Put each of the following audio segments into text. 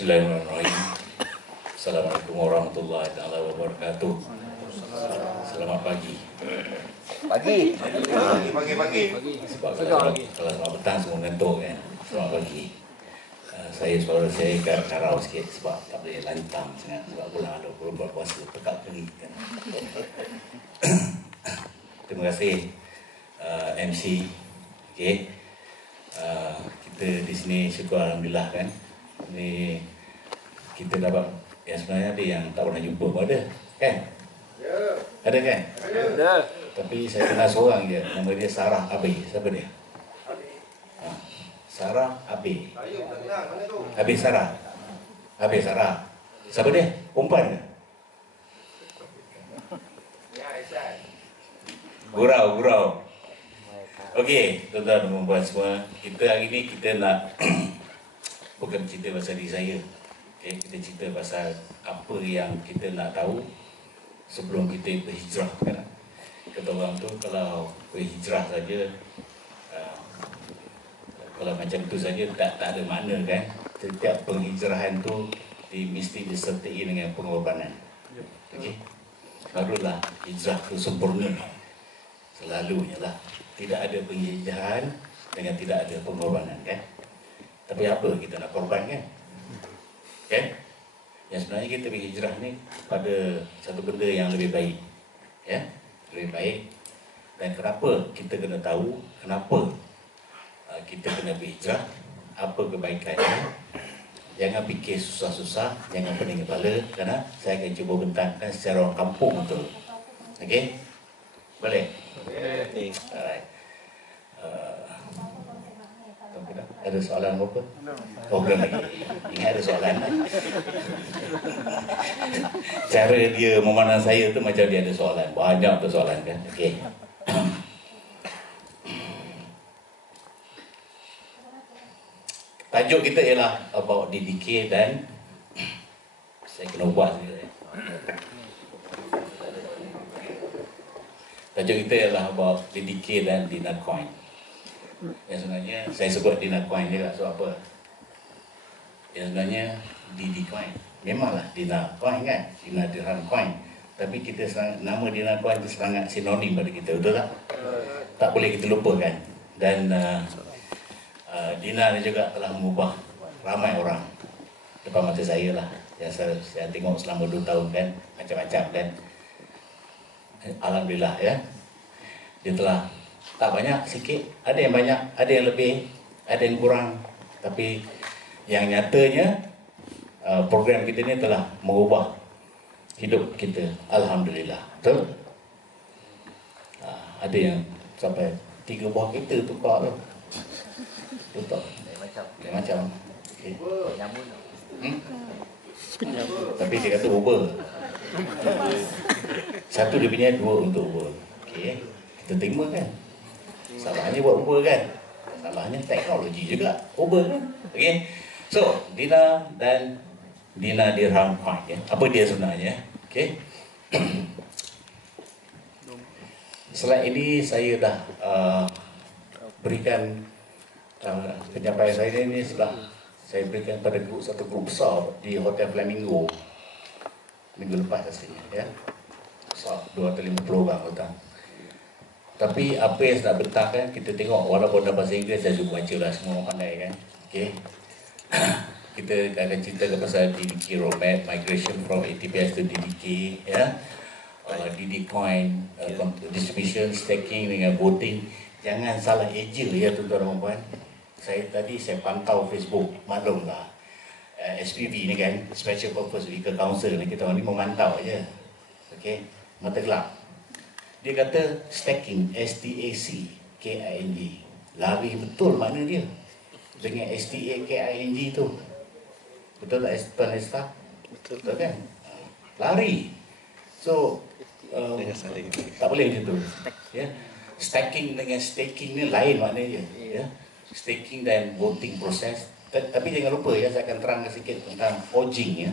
Bismillahirrahmanirrahim. Assalamualaikum warahmatullahi wabarakatuh. Selamat pagi. Pagi. Sebab kalau selamat petang semua ngantuk kan. Selamat pagi. Suara saya karau sikit sebab tak boleh lantang sangat. Sebab bulan ada bulan puasa tekak kering kan. Terima kasih MC. Okey. Kita di sini syukur alhamdulillah kan. Ni kita dapat yang sebenarnya ada yang tak pernah jumpa pun ada kan? Ya. Ada kan? Ada. Tapi saya kenal seorang je, nama dia Sarah Abi. Siapa dia? Sarah Abi. Abi Sarah. Abi Sarah. Siapa dia? Perempuan ke? Gurau. Okey, tuan-tuan dan puan semua, kita hari ni kita nak bukan cerita pasal diri saya. Okay, kita cerita pasal apa yang kita nak tahu sebelum kita berhijrah kan. Kata orang tu kalau berhijrah saja kalau macam tu saja tak ada makna kan. Setiap penghijrahan tu mesti disertai dengan pengorbanan. Okey. Barulah hijrah tu sempurna. Selalunya lah. Tidak ada penghijrahan dengan tidak ada pengorbanan kan. Tapi apa kita nak korbankan? Kan? Yang sebenarnya kita berhijrah ni pada satu benda yang lebih baik. Ya? Lebih baik. Dan kenapa kita kena tahu kenapa kita kena berhijrah, apa kebaikannya. Jangan fikir susah-susah, jangan pening kepala, kerana saya akan cuba bentangkan secara orang kampung betul. Okey? Boleh? Boleh. Alright. Ada soalan apa? Oh, belum lagi. Ingat ada soalan. Cara dia memandang saya tu macam dia ada soalan. Banyak tu soalan kan. Okey. Tajuk kita ialah about DDK dan saya kena ubah juga. Tajuk kita ialah about DDK dan Dinacoin. Yang sebenarnya saya sebut Dinacoin juga sebab apa? Yang sebenarnya DDcoin. Memanglah Dinacoin kan? Dina Dirham Coin. Tapi kita nama Dinacoin itu sangat sinonim pada kita, betul tak? Tak boleh kita lupakan. Dan Dina ni juga telah mengubah ramai orang depan mata saya lah. Yang saya tengok selama 2 tahun kan, macam-macam kan. Alhamdulillah ya. Dia telah tak banyak, sikit, ada yang banyak, ada yang lebih, ada yang kurang. Tapi yang nyatanya program kita ni telah mengubah hidup kita. Alhamdulillah. Betul? Ada yang sampai 3 buah kereta tukar tu. Betul? Macam. Okay. Tapi dia kata Uber. Satu dia punya, 2 untuk Uber. Okay. Kita terima kan? Salahnya buat Uber kan? Salahnya teknologi juga Uber kan? Okay. So, Dina dan Dina Dirham Coin ya. Apa dia sebenarnya? Okay. Selain ini saya dah berikan penyampaian saya ini setelah saya berikan pada satu grup besar di Hotel Flamingo minggu lepas rasanya ya. So, 250 orang datang. Tapi apa yang saya nak bentangkan, kita tengok walaupun dalam bahasa Inggeris saya juga baca lah, semua orang pandai kan. Okay. Kita akan ceritakan pasal DDK roadmap, migration from ATPS to DDK ya. DDcoin, distribution, staking dengan voting. Jangan salah eja ya tuan-tuan dan puan. Saya pantau Facebook, maklumlah. SPV ni kan, Special Purpose Vehicle Council ni, kita orang ni memantau aja. Okay. Mata gelap. Dia kata staking, STACKING. Lari betul makna dia. Dengan STAKING tu. Betul tak Tuan Esther? Betul kan? Lari. So, tak boleh macam tu. Ya. Stacking dengan staking ni lain maknanya. Ya. Staking dan voting proses. Tapi jangan lupa ya, saya akan terangkan sikit tentang forging ya.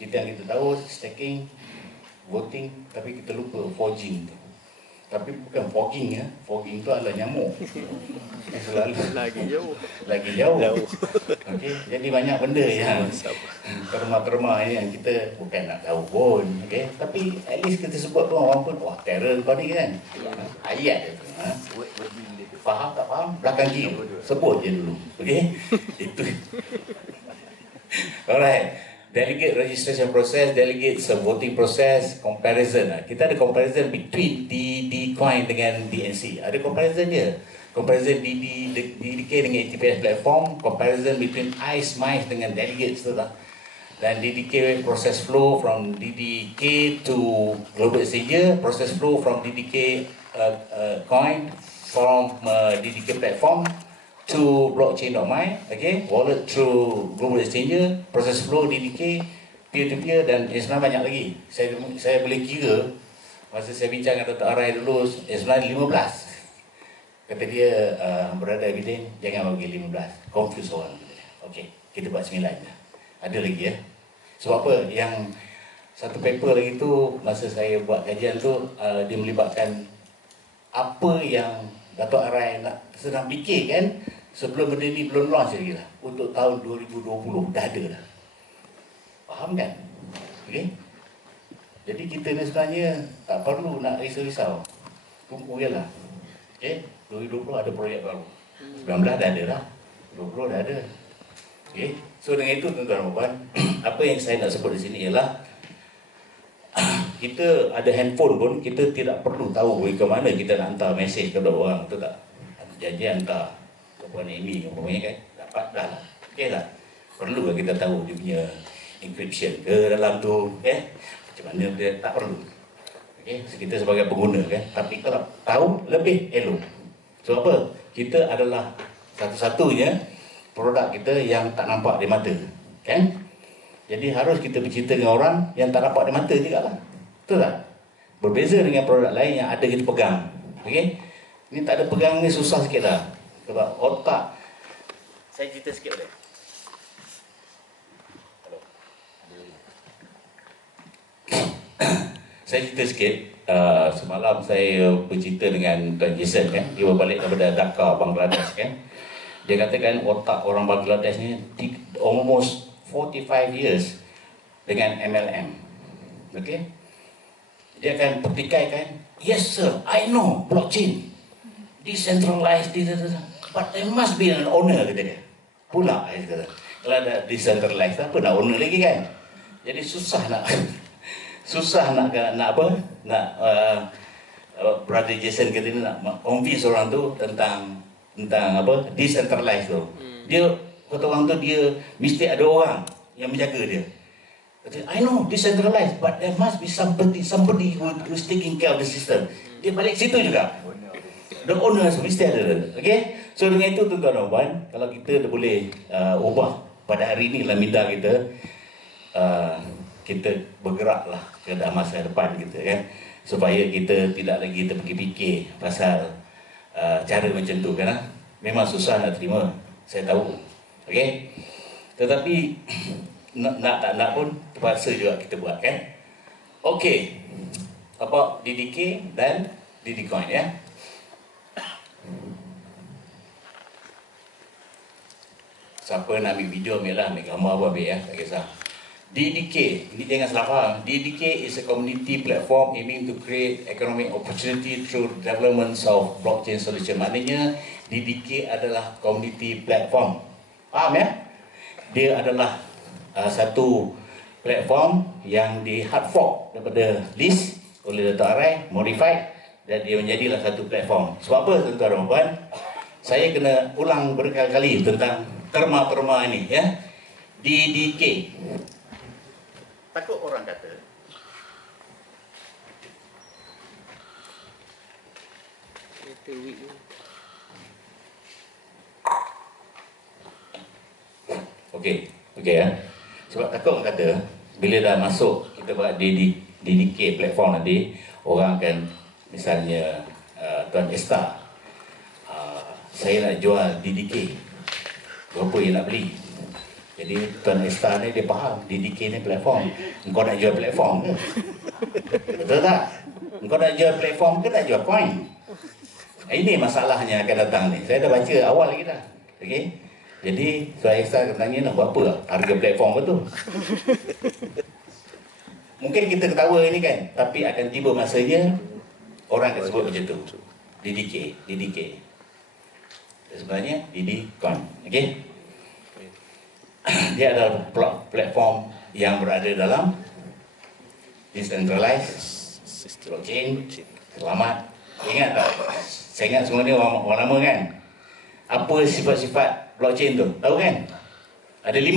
Kita tahu staking, voting, tapi kita lupa forging tu. Tapi bukan fogging ya. Fogging itu adalah nyamuk. Yang selalu lagi jauh. Okey, jadi banyak benda yang terma-terma yang kita bukan nak tahu pun, okey. Tapi at least kita sebut tu orang pun, wah terror kau ni kan. Ayat dia tu. Faham tak faham? Belakang kiri. Sebut je dulu. Okey. Itu. Alright. Delegate registration process, delegate voting process, comparison. Kita ada comparison between DDCoin dengan DNC. Ada comparison dia. Comparison DDK dengan ATPS platform, comparison between ICE, MICE dengan delegates tu lah. Dan DDK process flow from DDK to Global Exchange, process flow from DDK coin from DDK platform to blockchain.my, okay, wallet through Global Exchange, process flow DDK, peer-to-peer, dan sebenarnya banyak lagi. Saya boleh kira, masa saya bincang dengan Dr. Arai dulu, sebenarnya 15. Kata dia, berada evidence, jangan bagi 15. Confuse orang. Okey, kita buat 9. Ada lagi ya. Sebab apa? Yang satu paper lagi tu, masa saya buat kajian tu, dia melibatkan apa yang Dato' Arai nak sedang fikirkan sebelum benda ni belum launch lagi lah. Untuk tahun 2020 dah ada dah. Faham kan? Okey? Jadi kita ni sebenarnya tak perlu nak risau-risau. Tunggu je lah. Okey? 2020 ada projek baru. 19 dah ada dah. 20 dah ada. Okey? So dengan itu tuan-tuan dan puan, apa yang saya nak sebut di sini ialah kita ada handphone pun kita tidak perlu tahu ke mana kita nak hantar mesej kepada orang, betul tak? Janji hantar ke Puan Amy umpamanya kan, dapat dah lah. Okey tak? Perlu kita tahu dia punya encryption ke dalam tu, macam mana dia, tak perlu. Okey, kita sebagai pengguna kan, tapi kalau tahu lebih elok. Sebab apa? Kita adalah satu-satunya produk kita yang tak nampak di mata, kan? Jadi harus kita bercerita dengan orang yang tak nampak di mata juga lah. Betul tak? Berbeza dengan produk lain yang ada kita pegang. Okey? Ini tak ada pegang ni susah sikit lah. Sebab otak. Saya cerita sikit boleh? Hello. Saya cerita sikit. Semalam saya bercerita dengan Tuan Jason kan. Dia berbalik daripada Dhaka, Bangladesh kan. Dia katakan otak orang Bangladesh ni almost 45 years dengan MLM. Okey? Dia akan pertikaikan, yes sir, I know blockchain, decentralized, but there must be an owner, kata dia. Pula, saya kata, kalau ada decentralized, apa nak owner lagi kan? Jadi susah nak, nak apa? Nak Brother Jason kata dia nak convince orang tu tentang apa? Decentralized tu. Dia kata orang tu dia mesti ada orang yang menjaga dia. I know decentralized, but there must be somebody who is taking care of the system. Dia balik situ juga. The owners mesti ada. Okay? So dengan itu tuan-tuan dan puan, kalau kita boleh ubah pada hari ini lah minda kita, kita bergeraklah ke dalam masa depan kita kan, supaya kita tidak lagi terfikir-fikir pasal cara macam tu kan. Memang susah nak terima, saya tahu. Okay? Tetapi nak tak nak pun terpaksa juga kita buat kan. Okey, apa DDK dan DDCoin ya. Siapa nak ambil video ambil lah, ambil gambar apa ambil ya, tak kisah. DDK, ini jangan salah faham. DDK is a community platform aiming to create economic opportunity through development of blockchain solution. Maknanya DDK adalah community platform. Faham ya? Dia adalah satu platform yang di hard fork daripada list oleh Dr. Arai, modified, dan dia menjadilah satu platform. Sebab apa tuan-tuan dan puan? Saya kena ulang berkali-kali tentang terma-terma ini ya. DDK. Takut orang kata Okey ya. Sebab takut orang kata bila dah masuk kita buat DDK platform nanti, orang akan misalnya Tuan Esta, saya nak jual DDK, berapa yang nak beli? Jadi Tuan Esta ni dia faham, DDK ni platform. Engkau nak jual platform ke? Betul tak? Engkau nak jual platform ke nak jual coin? Ini masalahnya akan datang ni. Saya dah baca awal lagi dah. Okey. Jadi Tuan Esta akan tanya nak buat apa? Harga platform betul. Mungkin kita ketawa ini kan, tapi akan tiba masanya orang akan sebut macam tu. DDK. Sebenarnya DD Coin. Okey. Dia adalah platform yang berada dalam decentralized blockchain. Selamat. Ingat tak? Saya ingat semua ni orang nama kan? Apa sifat-sifat blockchain tu? Tahu kan? Ada 5.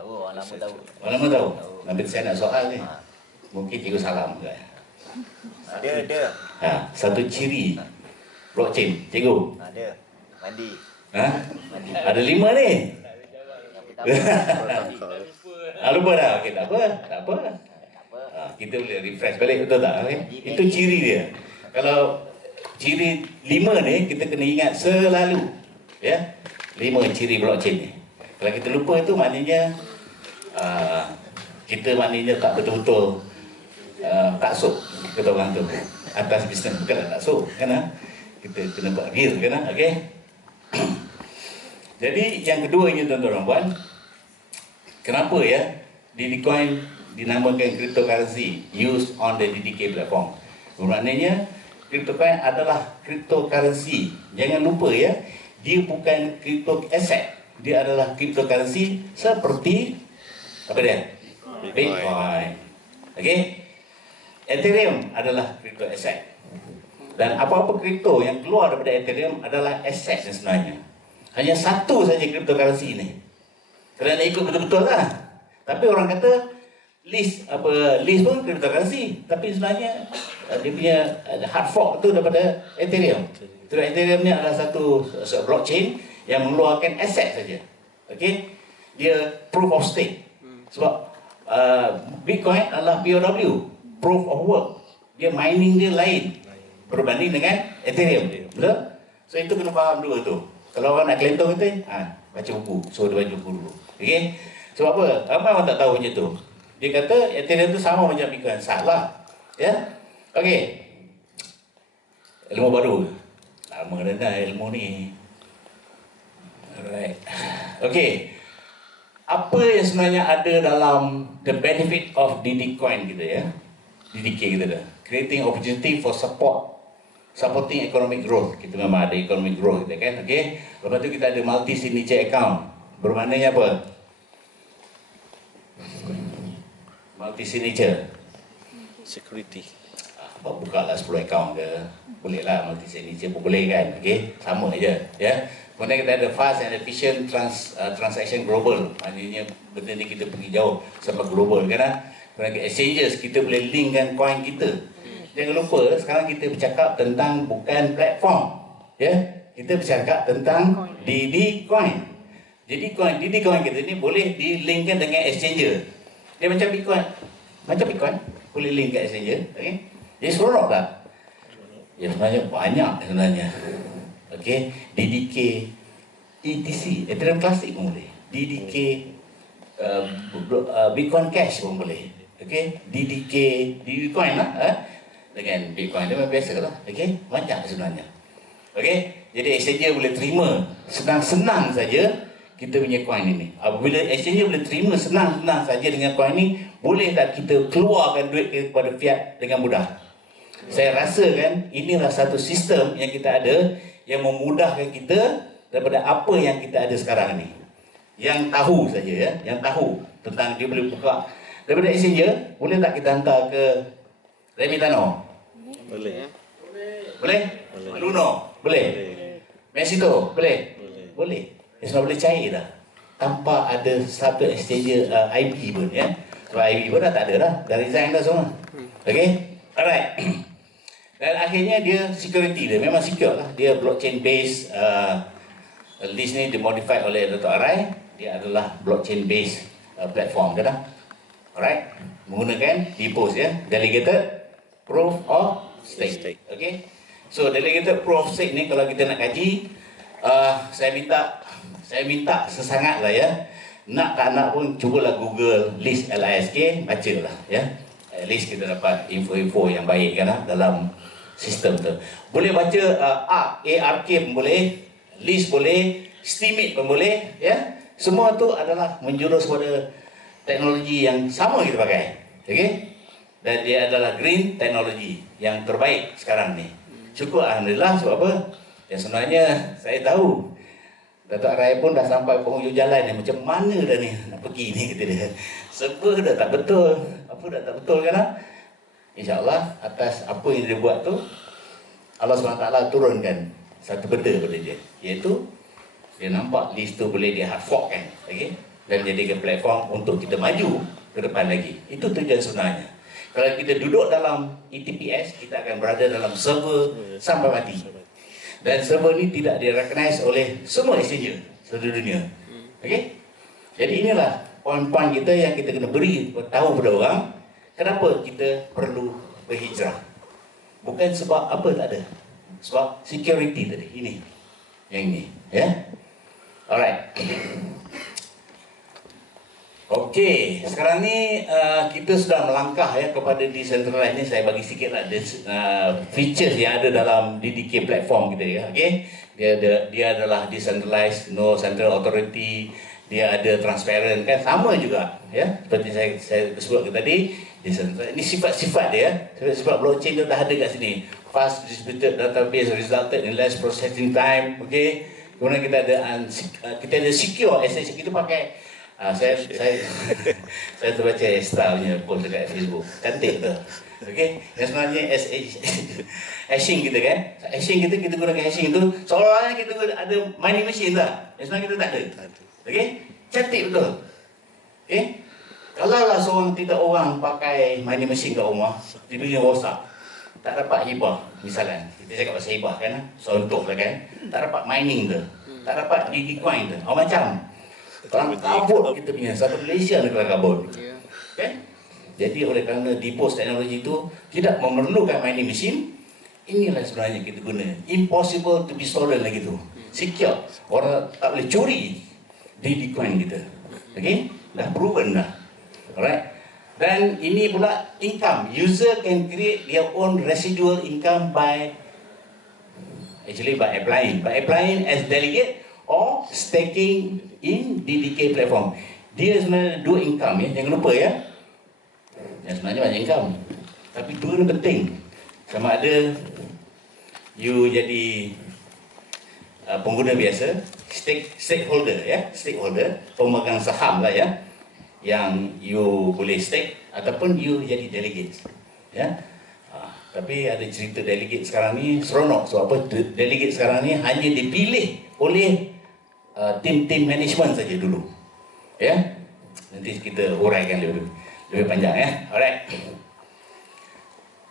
Tahu, orang lama tahu. Orang lama tahu? Nanti saya nak soal ni. Mungkin cikgu salam ke? Ada. Satu ciri blockchain. Cikgu? Ada. Mandi. Mandi. Ada 5 ni. Lupa dah. Okey, tak apa. Kita boleh refresh balik, betul tak? Okay? Itu ciri dia. Kalau ciri 5 ni kita kena ingat selalu, ya. 5 ciri blockchain ni. Kalau kita lupa itu maknanya kita maknanya tak betul-betul taksub kata orang tu atas bisnes, bukan taksub kan? Kita kena buat real kan? Okey. Jadi yang kedua ini tuan-tuan dan puan, kenapa ya DDCoin dinamakan cryptocurrency used on the DDK platform? Maknanya cryptocurrency adalah cryptocurrency. Jangan lupa ya, dia bukan crypto asset. Dia adalah cryptocurrency seperti apa dia? Bitcoin. Okey. Ethereum adalah crypto asset. Dan apa-apa kripto yang keluar daripada Ethereum adalah aset sebenarnya. Hanya satu saja cryptocurrency ni. Kerana ikut betul-betul lah. Tapi orang kata list pun cryptocurrency, tapi sebenarnya dia punya hard fork tu daripada Ethereum. Ethereum ni adalah satu blockchain yang mengeluarkan aset saja. Okey, dia proof of stake. Sebab Bitcoin adalah POW, proof of work. Dia mining dia lain berbanding dengan Ethereum. Betul? So itu kena faham dua tu. Kalau orang nak kelentong kita, baca buku. So dia baca buku dulu. Okey. Sebab apa? Ramai orang tak tahu macam tu. Dia kata Ethereum tu sama macam Bitcoin. Salah. Ya. Okey. Ilmu baru. Lama dah ilmu ni. Alright. Okey. Apa yang sebenarnya ada dalam the benefit of DDCoin kita ya? DDK kita dah. Creating opportunity for supporting economic growth. Kita memang ada economic growth kita kan. Okey. Lepas tu kita ada multi signature account. Bermaknanya apa? Multi signature security. Buka lah 10 account ke. Boleh lah multi signature pun boleh kan. Okey. Sama aja ya. Kemudian kita ada fast and efficient transaction global. Maknanya benda ni kita pergi jauh sampai global kan. Kemudian exchanges kita boleh linkkan coin kita. Jangan lupa sekarang kita bercakap tentang bukan platform. Ya. Kita bercakap tentang DDCoin. Jadi DDCoin kita ni boleh dilinkkan dengan exchanger. Dia macam Bitcoin. Macam Bitcoin boleh link kat exchanger. Okey. Jadi seronok tak? Ya sebenarnya banyak sebenarnya. Okey, DDK ETC, Ethereum Classic pun boleh. DDK Bitcoin Cash pun boleh. Okey, DDK Bitcoin lah dengan Bitcoin dia memang biasa lah. Okey, banyak sebenarnya. Okey, jadi exchanger boleh terima senang-senang saja kita punya coin ini. Apabila exchanger boleh terima senang-senang saja dengan coin ini, boleh tak kita keluarkan duit kepada fiat dengan mudah? Saya rasa kan inilah satu sistem yang kita ada yang memudahkan kita daripada apa yang kita ada sekarang ni. Yang tahu saja ya, yang tahu tentang dia boleh buka daripada exchanger, boleh tak kita hantar ke Remitano? Boleh. Boleh? Luno? Boleh? Mesito? Boleh? Boleh. Semua boleh cair dah. Tanpa ada satu exchanger IB pun ya. Sebab IB pun dah tak ada dah. Dah resign dah semua. Okay? Alright. Dan akhirnya dia security dia. Memang secure lah. Dia blockchain based. List ni dimodified oleh Dr. Arai. Dia adalah blockchain based platform. Kan? Alright. Menggunakan DPoS ya. Delegated Proof of Stake. Okay? So delegated Proof of Stake ni kalau kita nak kaji, saya minta sesangat lah ya. Nak tak nak pun cubalah Google list LISK, baca lah ya. At least kita dapat info-info yang baik kan dalam sistem tu. Boleh baca ARK pun boleh, list boleh, estimate pun boleh ya. Semua tu adalah menjurus pada teknologi yang sama kita pakai. Okey? Dan dia adalah green teknologi yang terbaik sekarang ni. Syukur alhamdulillah, sebab apa? Yang sebenarnya saya tahu Datuk Raya pun dah sampai penghujung jalan ni, macam mana dah ni nak pergi ni, kata dia. Serba dah tak betul. Apa dah tak betul kan? InsyaAllah atas apa yang dia buat tu, Allah SWT turunkan satu benda pada dia, iaitu dia nampak list tu boleh dia hard fork kan, okay? Dan jadikan platform untuk kita maju ke depan lagi. Itu tujuan sebenarnya. Kalau kita duduk dalam ETPS, kita akan berada dalam server sampai mati. Dan server ni tidak direcognize oleh semua exchange seluruh dunia. Okey? Jadi inilah poin-poin kita yang kita kena beri tahu pada orang kenapa kita perlu berhijrah. Bukan sebab apa, tak ada. Sebab security tadi, ini. Yang ini, ya. Alright. Okey, sekarang ni kita sudah melangkah ya kepada decentralized ni. Saya bagi sikitlah features yang ada dalam DDK platform kita ya. Okey, dia adalah decentralized, no central authority, dia ada transparent kan, sama juga ya. Seperti saya sebut tadi, decentralized. Ini sifat-sifat dia. Sifat blockchain tu dah ada kat sini. Fast distributed database resulted in less processing time. Okey, kemudian kita ada secure SSH. Kita pakai saya terbaca Esther punya post dekat Facebook. Cantik tu. Okey, yang sebenarnya hashing kita kan. Hashing kita gunakan hashing tu seolah-olah kita ada mining machine tak? Yang sebenarnya kita tak ada. Okey? Cantik betul. Okey? Kalaulah seorang tidak orang pakai mining machine kat rumah, tiba-tiba rosak, tak dapat hibah, misalnya kita cakap pasal hibah kan, contohlah kan, tak dapat mining tu, tak dapat Digicoin tu, macam orang kabut kita punya, satu Malaysia nak kabut. Okay? Jadi oleh kerana DPoS teknologi itu tidak memerlukan mining machine, inilah sebenarnya kita guna. Impossible to be stolen lagi tu. Secure. Orang tak boleh curi Digicoin kita. Okay? Dah proven dah. Alright? Dan ini pula income. User can create their own residual income by applying. By applying as delegate or staking in DDK platform. Dia sebenarnya dua income ya, jangan lupa ya. Yang sebenarnya banyak income, tapi dua ni penting. Sama ada you jadi pengguna biasa, stakeholder ya, stakeholder, pemegang saham lah ya, yang you boleh stake, ataupun you jadi delegate ya. Tapi ada cerita delegate sekarang ni seronok. Sebab apa? Delegate sekarang ni hanya dipilih oleh tim management saja dulu. Ya. Nanti kita huraikan lebih panjang ya. Alright.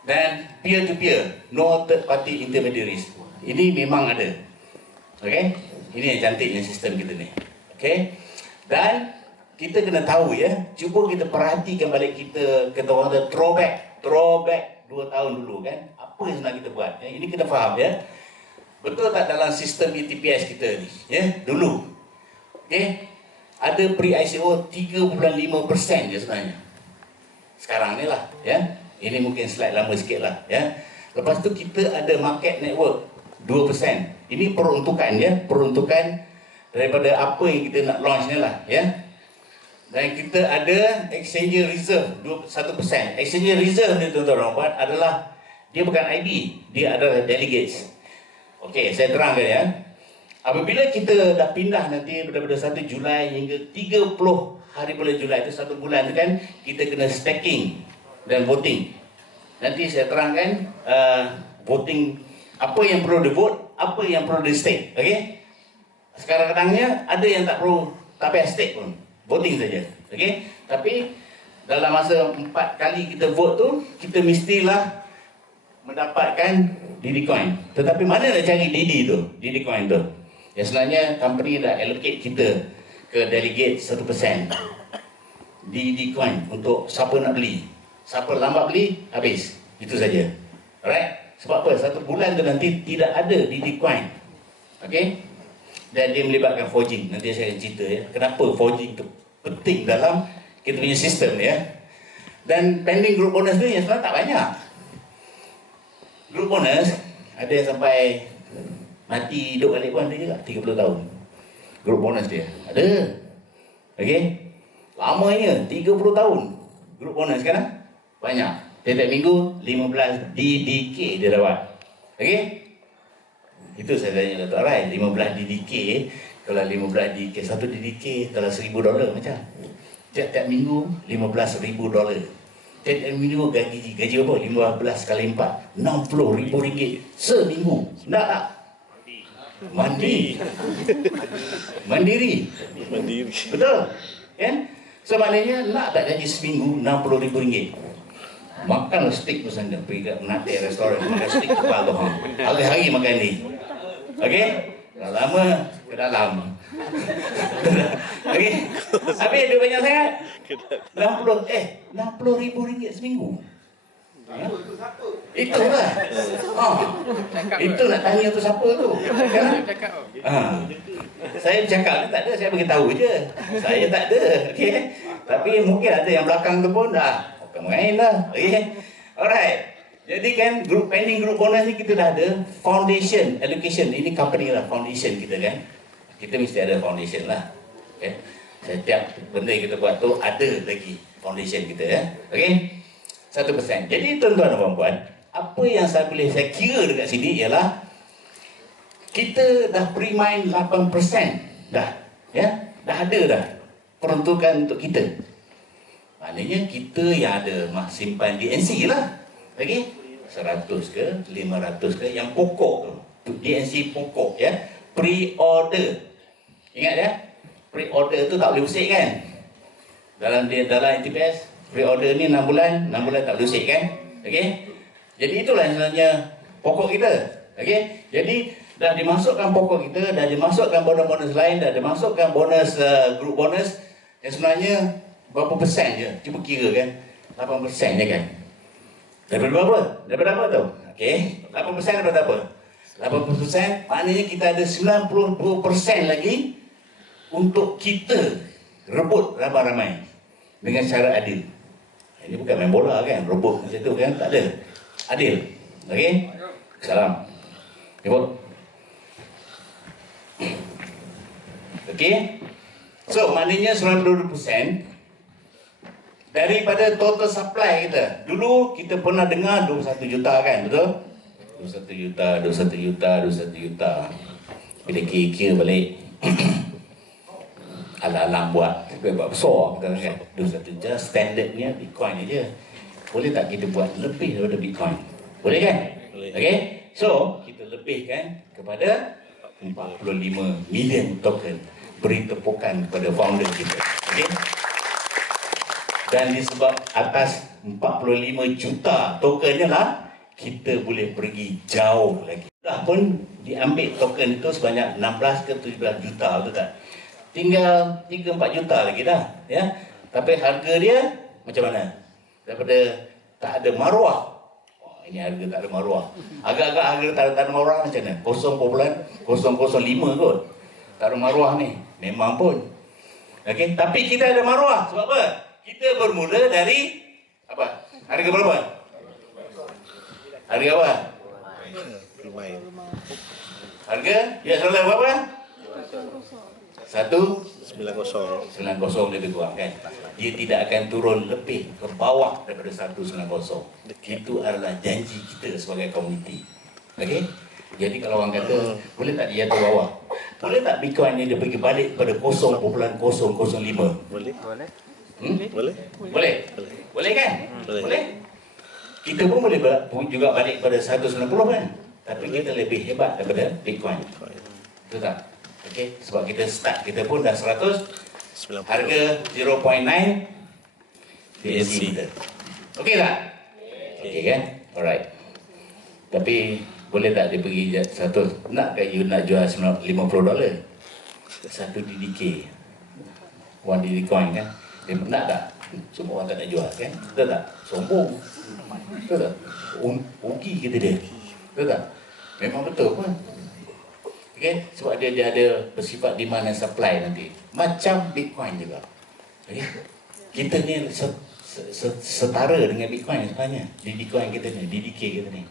Dan peer to peer, no third party intermediaries. Ini memang ada. Okey? Ini yang cantiknya sistem kita ni. Okey? Dan kita kena tahu ya, cuba kita perhatikan balik kita orang ada throwback 2 tahun dulu kan. Apa yang nak kita buat? Ini kita faham ya. Betul tak dalam sistem ETPS kita ni? Ya, dulu. Okey. Ada pre-ICO 3.5% je sebenarnya. Sekarang ni lah, ya. Ini mungkin slide lama sikit lah, ya. Lepas tu kita ada market network 2%. Ini peruntukan ya, peruntukan daripada apa yang kita nak launch ni lah, ya. Dan kita ada exchange reserve 1%. Exchange reserve ni tuan-tuan adalah, dia bukan IB, dia adalah delegates. Okey, saya terangkan ya. Apabila kita dah pindah nanti daripada 1 Julai hingga 30 hari bulan Julai, itu 1 bulan tu kan, kita kena staking dan voting. Nanti saya terangkan voting, apa yang perlu di vote, apa yang perlu di stake. Okey? Sekarang-kadangnya ada yang tak perlu, tak payah stake pun, voting saja. Okey? Tapi dalam masa 4 kali kita vote tu, kita mestilah mendapatkan Digicoin. Tetapi mana nak cari Digicoin tu? Ya, sebenarnya company dah allocate kita ke delegate 1% Digicoin untuk siapa nak beli. Siapa lambat beli, habis. Itu saja. Alright? Sebab apa? 1 bulan tu nanti tidak ada Digicoin. Okey? Dan dia melibatkan forging. Nanti saya cerita ya. Kenapa forging tu penting dalam kita punya sistem ya. Dan pending group bonus ni yang sebenarnya tak banyak. Group bonus ada yang sampai mati hidup balik pun ada juga 30 tahun. Group bonus dia ada. Okey. Lamanya 30 tahun. Group bonus sekarang banyak. Setiap minggu 15 DDK dia dapat. Okey. Itu saya tanya Datuk Arai, 15 DDK, kalau 15 DDK, satu DDK kalau $1,000 macam. Tiap-tiap minggu $15,000. Tiap-tiap minggu gaji apa? 15 kali 4, RM60,000 seminggu. Nak tak? Mandi. Mandiri. Betul? Kan? So maknanya nak tak gaji seminggu RM60,000. Makan steak tu sana, pergi kat Menate restoran, makan steak kepal tu. Hari-hari makan ni. Okey? Dah lama ke dalam. Okey? Habis dia banyak sangat. RM60,000 seminggu. Ha? Itulah. Itu nak tanya tu siapa tu. Kan? Saya cakap ni tak ada, saya beritahu je. Saya tak ada. Okey. Tapi mungkin ada yang belakang tu pun dah bukan main lah. Okey. Alright. Jadi kan pending group bonus ni kita dah ada foundation education. Ini company lah, foundation kita kan. Kita mesti ada foundation lah. Okay. Setiap benda yang kita buat tu ada lagi foundation kita ya. Okey. 1%. Jadi tuan-tuan dan puan-puan, apa yang saya kira dekat sini ialah kita dah pre-mine 8% dah. Ya, dah ada dah peruntukan untuk kita. Maknanya kita yang ada simpan DNC lah. Okey. 100 ke 500 ke yang pokok tu. DNC pokok ya. Pre-order. Ingat ya? Pre-order tu tak boleh usik kan? Dalam NTPS pre-order ni 6 bulan tak boleh usik kan? Okey. Jadi itulah yang sebenarnya pokok kita. Okey. Jadi dah dimasukkan pokok kita, dah dimasukkan bonus-bonus lain, dah dimasukkan bonus group bonus yang sebenarnya berapa persen je? Cuba kira kan. 8% je kan? Daripada berapa? Daripada apa tu? Okey. 8% daripada apa? 80% maknanya kita ada 90% lagi untuk kita rebut ramai-ramai dengan cara adil. Ini bukan main bola kan, rebut macam tu kan, tak ada. Adil. Okey? Salam. Ibu. Okey? So, maknanya 92% daripada total supply kita. Dulu kita pernah dengar 21 juta kan, betul? 21 juta. Bila kira-kira balik alang-alang buat besar kita kan. 21 juta standardnya Bitcoin aja. Boleh tak kita buat lebih daripada Bitcoin? Boleh kan? Boleh. Okey. So, kita lebihkan kepada 45 million token. Beri tepukan kepada founder kita. Okey. Dan disebab atas 45 juta tokennya lah, kita boleh pergi jauh lagi. Dah pun diambil token itu sebanyak 16 ke 17 juta, betul tak? Tinggal 3-4 juta lagi dah, ya. Tapi harga dia macam mana? Daripada tak ada maruah. Oh, ini harga tak ada maruah. Agak-agak harga tak ada maruah macam mana? 0.005 kot. Tak ada maruah ni. Memang pun. Okey, tapi kita ada maruah. Sebab apa? Kita bermula dari apa? Harga berapa? Harga apa? Harga? Ya, salah berapa? 190 lebih kurang kan. Dia tidak akan turun lebih ke bawah daripada 190. Itu adalah janji kita sebagai komuniti. Okey? Jadi kalau orang kata boleh tak dia jatuh bawah? Boleh tak Bitcoin ni dia pergi balik pada 0.005? Boleh. Boleh? Boleh. Boleh kan? Boleh. Kita pun boleh juga balik pada 190 kan? Tapi kita lebih hebat daripada Bitcoin. Betul tak? Okey, sebab kita start kita pun dah 100, harga 0.9 DNC kita. Okey tak? Okey kan? Alright. Tapi boleh tak dia pergi 100? Nak ke you nak jual $50? Satu DDK. One DDK coin kan? Dia nak tak? Semua orang tak nak jual kan? Betul tak? Sombong. Betul tak? Rugi kita dia. Betul tak? Memang betul pun. Okay? Sebab dia ada bersifat demand dan supply nanti. Macam Bitcoin juga. Okay? Kita ni setara dengan Bitcoin sebenarnya. Bitcoin kita ni, DDK kita ni.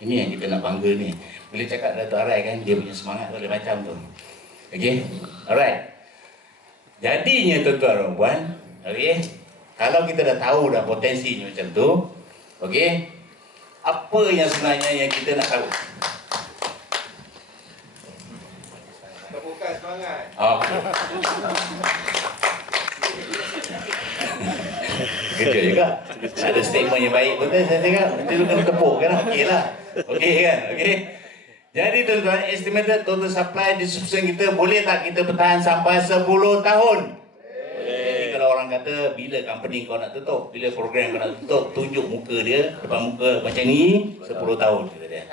Ini yang kita nak bangga ni. Bila cakap Dato' Arai kan, dia punya semangat tu macam tu. Okay? Alright. Jadinya tuan-tuan dan puan, okay? Kalau kita dah tahu dah potensinya macam tu, okay? Apa yang sebenarnya yang kita nak tahu? Tepukan semangat. Okay. Kerja juga. Ada statement yang baik betul saya tengok. Kita kena tepuk kan? Okey lah. Okey kan? Okey. Jadi tuan-tuan, estimated total supply distribution kita boleh tak kita bertahan sampai 10 tahun? Jadi kalau orang kata bila company kau nak tutup, bila program kau nak tutup, tunjuk muka dia, depan muka macam ni, 10 tahun kata dia.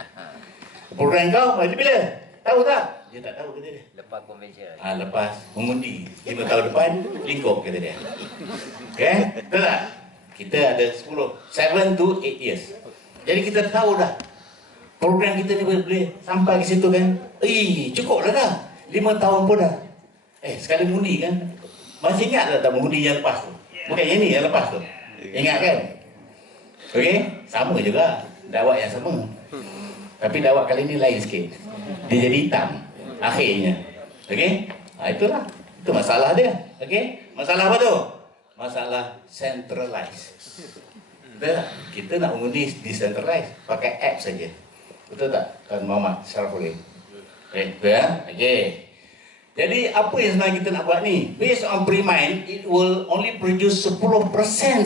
Program kau macam bila? Tahu tak? Dia tak tahu kata dia. Lepas convention. Lepas mengundi 5 tahun depan lingkup kata dia. Okay? Betul tak? Kita ada 7 to 8 years. Jadi kita tahu dah program kita ni boleh sampai ke situ kan. Cukup dah 5 tahun pun dah. Sekali mengundi kan. Masih ingat tak mengundi yang lepas tu? Bukan yang ni, yang lepas tu. Ingat kan? Okay? Sama juga. Dakwah yang sama. Tapi dakwah kali ni lain sikit. Dia jadi hitam akhirnya. Okey? Itulah. Itu masalah dia. Okey? Masalah apa tu? Masalah centralized. Betul tak? Kita nak mengundi decentralized pakai app saja. Betul tak? Tuan Muhammad Syarifudin. Betul ya? Okey. Jadi apa yang sebenarnya kita nak buat ni? Based on pre-mine, it will only produce 10%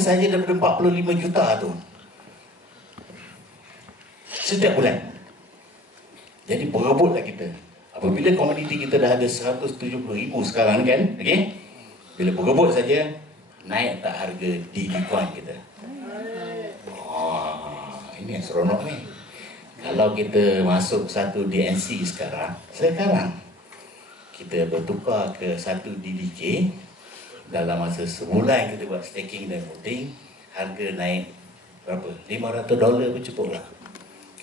saja daripada 45 juta tu. Setiap bulan. Jadi berebutlah kita. Apabila komoditi kita dah ada 170,000 sekarang kan, okey? Bila berebut saja, naik tak harga Bitcoin kita. Ini yang seronok ni. Kalau kita masuk satu DNC sekarang kita bertukar ke satu DDK, dalam masa sebulan kita buat staking dan voting, harga naik berapa? $500 pun cukup lah.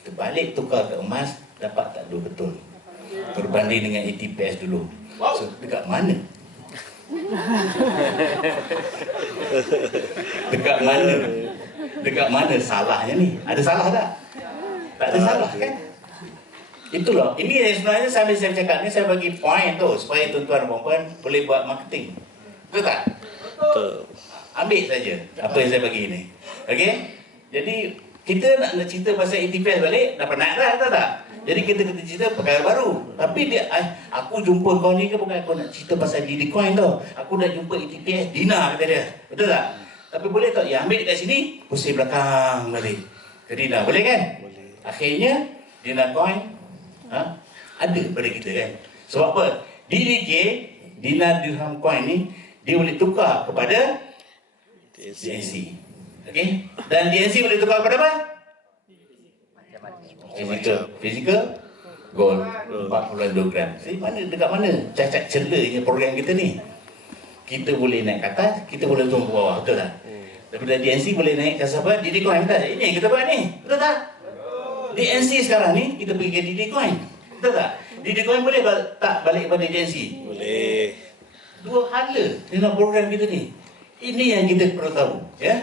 Kita balik tukar ke emas, dapat tak dua betul berbanding dengan ETPS dulu. So dekat mana? Dekat mana salahnya ni? Ada salah tak? Tak ada salah kan? Itulah. Ini yang sebenarnya sambil saya cakap ni, saya bagi point tu supaya tuan-tuan dan puan-puan boleh buat marketing. Betul tak? Betul. Ambil saja apa yang saya bagi ni. Okey? Jadi kita nak cerita pasal ETPS balik, dah penat dah, tahu tak? Jadi kita cerita perkara baru. Tapi dia, aku jumpa kau ni ke bukan aku nak cerita pasal Bitcoin tau. Aku dah jumpa ETPS, Dina kata dia. Betul tak? Tapi boleh tak? Ya ambil dekat sini, pusing belakang balik ke Dina. Boleh kan? Boleh. Akhirnya, Dina Coin ada pada kita kan. Sebab apa? DDK, Dina Dirham Coin ni, dia boleh tukar kepada DNC. Okey? Dan DNC boleh tukar kepada apa? Physical gold 42 gram. Jadi mana dekat mana cacat celanya program kita ni? Kita boleh naik ke atas, kita boleh turun ke bawah, betul tak? Daripada DNC boleh naik ke apa? DDCoin kita. Ini yang kita buat ni, betul tak? DNC sekarang ni kita pergi ke DDCoin, betul tak? DDCoin boleh tak balik kepada DNC? Boleh. Dua hala dengan program kita ni. Ini yang kita perlu tahu, ya.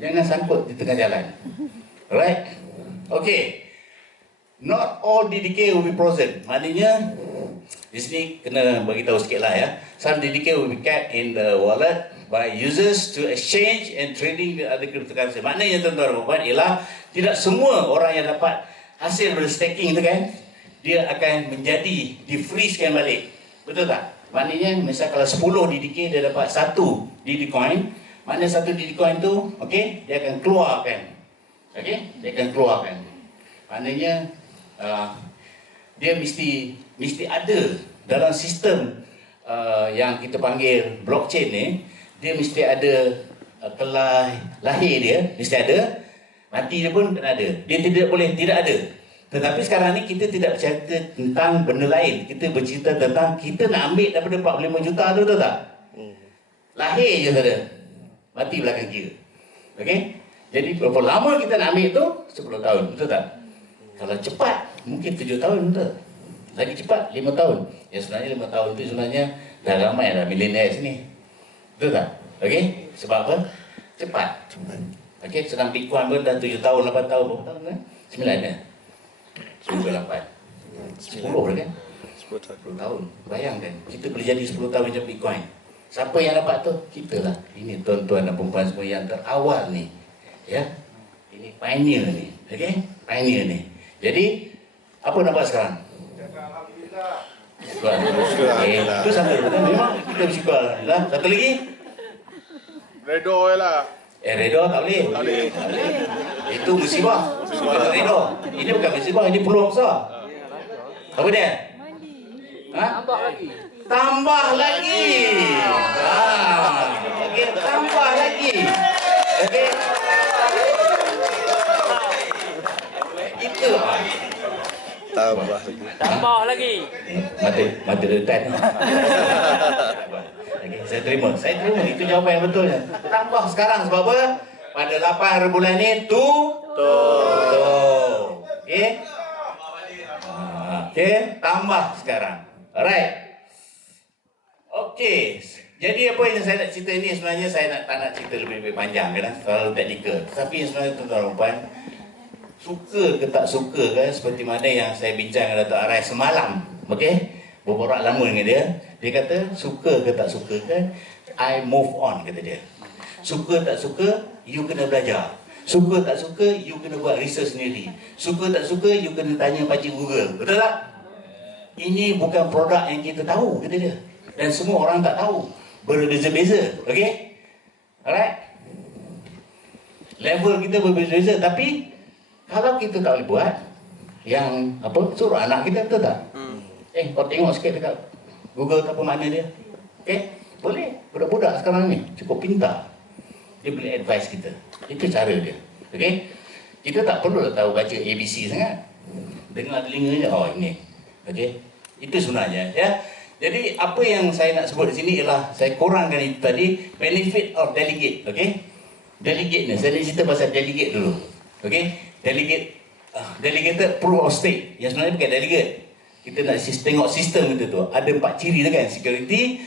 Jangan sangkut di tengah jalan. Alright? Okay. Not all DDK will be frozen. Maknanya di sini kena bagi tahu sikit lah ya. Some DDK will be kept in the wallet by users to exchange and trading with other cryptocurrency. Maknanya tuan-tuan dan puan ialah tidak semua orang yang dapat hasil dari staking itu kan, dia akan menjadi di freeze-kan balik. Betul tak? Maknanya misal kalau 10 DDK dia dapat 1 DD coin, maknanya 1 DD coin tu, okey, dia akan keluarkan. Okey, dia akan keluarkan. Maknanya dia mesti ada dalam sistem yang kita panggil blockchain ni, dia mesti ada kelai lahir dia, mesti ada, mati dia pun kena ada. Dia tidak boleh tidak ada. Tetapi sekarang ni kita tidak bercerita tentang benda lain. Kita bercerita tentang kita nak ambil daripada 45 juta tu, betul tak? Lahir je saja, mati belakang kira. Okey? Jadi berapa lama kita nak ambil tu? 10 tahun, betul tak? Kalau cepat, mungkin 7 tahun, betul. Lagi cepat, 5 tahun. Ya sebenarnya 5 tahun tu sebenarnya dah ramai dah milenial sini. Betul tak? Okey, sebab apa? Cepat. Okey, sedang Bitcoin pun dah 7 tahun, 8 tahun, berapa tahun kan? 9 dah. 8. 10 dah kan? 10 tahun. 10 tahun. Bayangkan, kita boleh jadi 10 tahun macam Bitcoin. Siapa yang dapat tu? Kita lah. Ini tuan-tuan dan perempuan semua yang terawal ni. Ya. Ini pioneer ni. Okey? Pioneer ni. Jadi, apa nak buat sekarang? Alhamdulillah. Syukur. Okay. Itu sama. Memang kita bersyukur. Alhamdulillah. Satu lagi? Redo je lah. Redha tak boleh. Tak boleh. Itu musibah. Bukan redha. Ini bukan musibah, ini peluang besar. Apa dia? Ha? Tambah lagi. Tambah lagi. Okey, tambah lagi. Okey. Itu Tambah lagi. Tambah lagi. mati retan. Okey, saya terima. Itu jawapan yang betul. Tambah sekarang sebab apa? Pada 8 hari bulan ni tu. Okey. Okey, tambah sekarang. Alright. Okey. Jadi apa yang saya nak cerita ni sebenarnya saya tak nak cerita lebih panjang kan, terlalu teknikal. Tapi sebenarnya tuan-tuan dan puan, suka ke tak suka kan, seperti mana yang saya bincang dengan Dato' Arai semalam. Okey? Berborak lama dengan dia. Dia kata suka ke tak suka kan, I move on kata dia. Suka tak suka, you kena belajar. Suka tak suka, you kena buat research sendiri. Suka tak suka, you kena tanya pakcik Google. Betul tak? Ini bukan produk yang kita tahu kata dia. Dan semua orang tak tahu. Berbeza-beza. Okey? Alright? Level kita berbeza-beza. Tapi kalau kita tak boleh buat, yang apa, suruh anak kita, betul tak? Kau tengok sikit dekat Google apa makna dia. Boleh. Budak-budak sekarang ni cukup pintar. Dia boleh advise kita. Itu cara dia. Okey? Kita tak perlu tahu baca ABC sangat. Dengar telinga je, oh ini. Okey? Itu sebenarnya, ya. Jadi apa yang saya nak sebut di sini ialah saya kurangkan itu tadi, benefit of delegate. Okey? Delegate ni, saya nak cerita pasal delegate dulu. Okey? Delegated proof of stake. Yang sebenarnya bukan delegate. Kita nak tengok sistem kita tu. Ada 4 ciri tu kan. Security,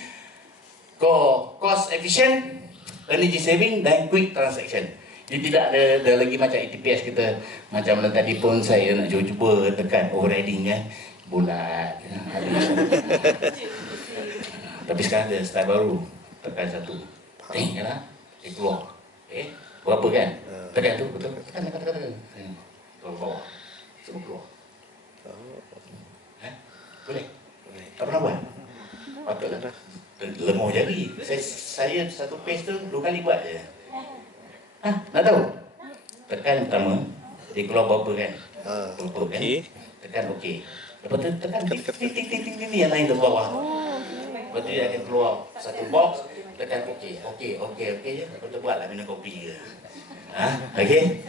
cost efficient, energy saving dan quick transaction. Dia tidak ada lagi macam ETPS kita. Macam tadi pun saya nak cuba tekan overriding kan. Bulat. Tapi sekarang ada style baru. Tekan satu. Tengok lah. Dia keluar. Berapa kan? Tekan tu. Betul. Tekan. Keluar bawah. Semua keluar. Boleh? Tak pernah buat? Patutlah. Lemah jari. Saya satu page tu 2 kali buat je. Nak tahu? Tekan pertama. Dia keluar berapa kan? Berapa kan? Tekan okey. Lepas tu tekan ting yang lain tu bawah. Lepas tu dia akan keluar satu box. Tekan okey je. Lepas tu buatlah minum kopi je. Okey?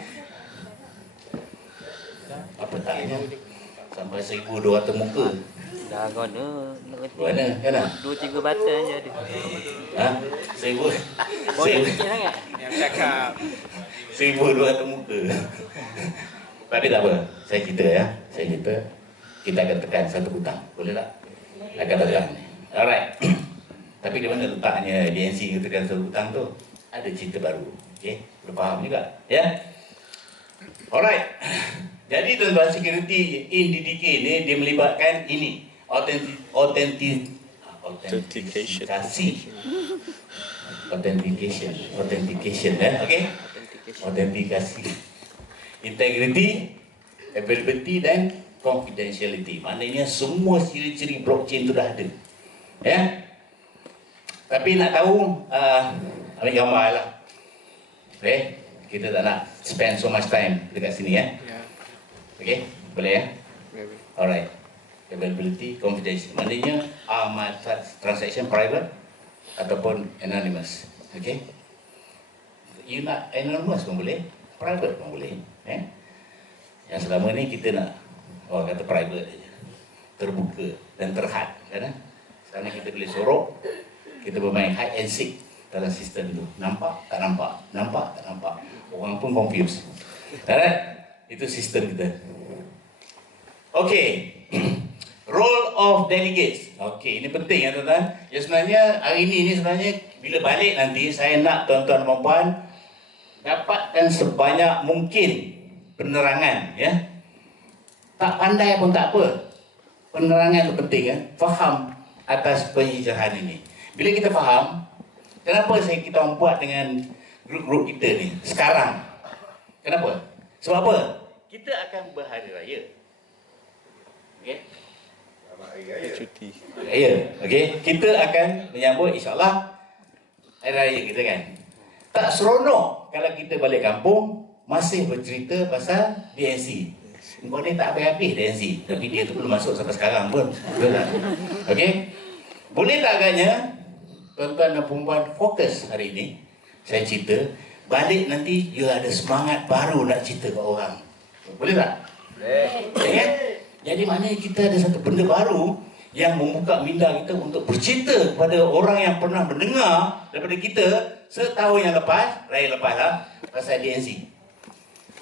Apa taknya? Sampai 1,200 muka. Dah guna. Mana? Kan tak? 2-3 button je ada. 1,000. Boleh sikit sangat. Yang cakap. 1,200 muka. Tapi tak apa. Saya cerita ya. Kita akan tekan satu hutang. Boleh tak? Akan tekan. Alright. Tapi di mana letaknya DNC kita tekan satu hutang tu? Ada cerita baru. Okay? Boleh faham juga. Ya? Alright. Jadi tuan-tuan, security in DDK ni dia melibatkan ini. Authentication. Okay? Autentikasi. Integrity, availability dan confidentiality. Maknanya semua ciri-ciri blockchain tu dah ada. Ya? Tapi nak tahu, ambil gambar lah. Okay? Kita tak nak spend so much time dekat sini ya. Okay? Boleh ya? Alright. Availability, confidential. Maknanya my transaction private ataupun anonymous. Okay? You nak anonymous pun boleh, private pun boleh. Yang selama ni kita nak orang kata private saja. Terbuka dan terhad. Kan? Sekarang kita boleh sorok, kita bermain hide and seek dalam sistem tu. Nampak tak nampak? Nampak tak nampak? Orang pun confused. Alright? Itu sistem kita. Okay. role of delegates. Okey, ini penting ya tuan-tuan. Ya sebenarnya hari ini sebenarnya bila balik nanti saya nak tuan-tuan dan puan dapatkan sebanyak mungkin penerangan ya. Tak pandai pun tak apa. Penerangan itu penting ya. Faham atas penghijrahan ini. Bila kita faham, kenapa kita membuat dengan grup-grup kita ni sekarang? Kenapa? Sebab apa? Kita akan berhari raya. Okey? Cuti. Raya. Okey, kita akan menyambut insya-Allah hari raya kita kan. Tak seronok kalau kita balik kampung masih bercerita pasal DNC. Kau ni tak habis-habis DNC, tapi dia tu belum masuk sampai sekarang pun. Betul tak? Okey. Boleh tak agaknya tuan-tuan dan perempuan fokus hari ini saya cerita, balik nanti you ada semangat baru nak cerita ke orang. Boleh tak? Boleh. Jadi maknanya kita ada satu benda baru yang membuka minda kita untuk bercerita kepada orang yang pernah mendengar daripada kita setahun yang lepas, raya lepas lah, pasal DNC.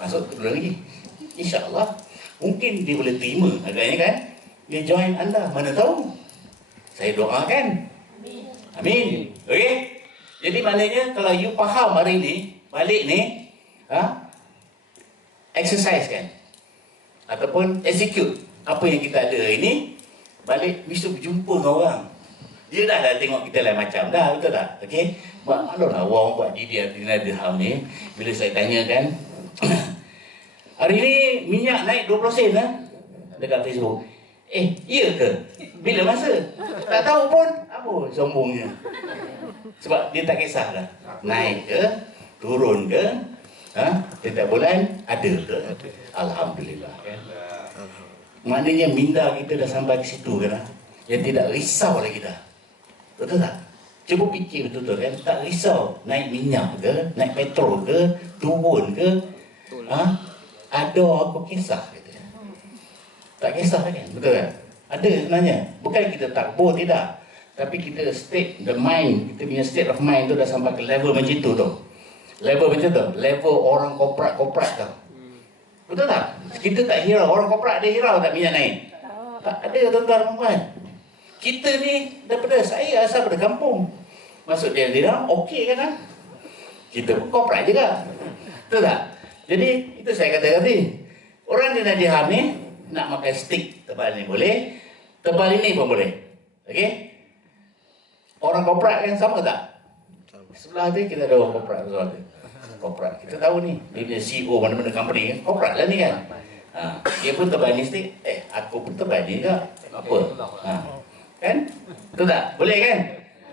Masuk kedua lagi. InsyaAllah mungkin dia boleh terima agaknya kan. Dia join anda, mana tahu. Saya doakan. Amin. Okey. Jadi maknanya kalau you faham hari ni, balik ni, exercise kan, ataupun execute apa yang kita ada hari ni, balik mesti berjumpa dengan orang. Dia dah tengok kita lain macam dah, betul tak? Okey. Maklumlah orang buat Dina Dirham ni, bila saya tanya kan, hari ni minyak naik 20 sen lah dekat Facebook. Iya ke? Bila masa? Tak tahu pun. Apa sombongnya? Sebab dia tak kisah lah. Naik ke? Turun ke? Setiap bulan ada ke? Alhamdulillah kan? Maknanya minda kita dah sampai ke situ kan? Yang tidak risau lagi dah. Betul tak? Cuba fikir betul-betul kan? Tak risau naik minyak ke? Naik petrol ke? Turun ke? Ada apa kisah gitu. Tak kisah kan? Betul kan? Ada sebenarnya. Bukan kita takbur, tidak. Tapi kita state the mind, kita punya state of mind tu dah sampai ke level macam tu tu. Level macam tu. Level orang korporat tu. Betul tak? Kita tak hirau. Orang korporat ada hirau tak minyak naik? Tak ada tuan-tuan dan puan. Kita ni daripada saya asal pada kampung. Masuk dia okey kan? Kita pun korporat juga. Betul tak? Jadi itu saya kata tadi. Orang Dina Dirham ni nak makan steak tebal ni boleh, tebal ini pun boleh. Okey? Orang korporat kan sama tak? Sebelah tu kita ada orang korporat sebelah tu. Korporat. Kita tahu ni, dia punya CEO mana-mana company kan, korporat lah ni kan. Dia pun tebal ni steak, aku pun tebal ni juga. Apa? Kan? Betul tak? Boleh kan?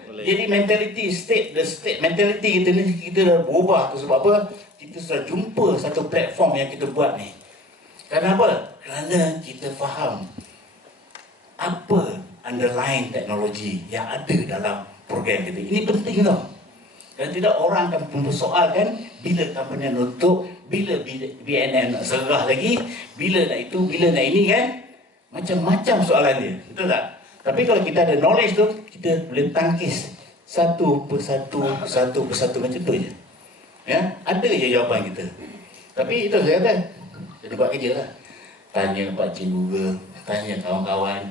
Boleh. Jadi mentality the state mentality kita ni kita dah berubah tu sebab apa? Kita sudah jumpa satu platform yang kita buat ni. Kenapa? Kerana kita faham apa underlying teknologi yang ada dalam program kita. Ini penting tau. Dan tidak orang akan mempersoalkan bila company nutup, bila BNN nak serah lagi, bila nak itu, bila nak ini kan. Macam-macam soalan dia. Betul tak? Tapi kalau kita ada knowledge tu, kita boleh tangkis satu persatu macam tu je. Ya, ada je jawapan kita. Tapi itu saya kata, jadi buat kerja lah. Tanya pakcik Google, tanya kawan-kawan.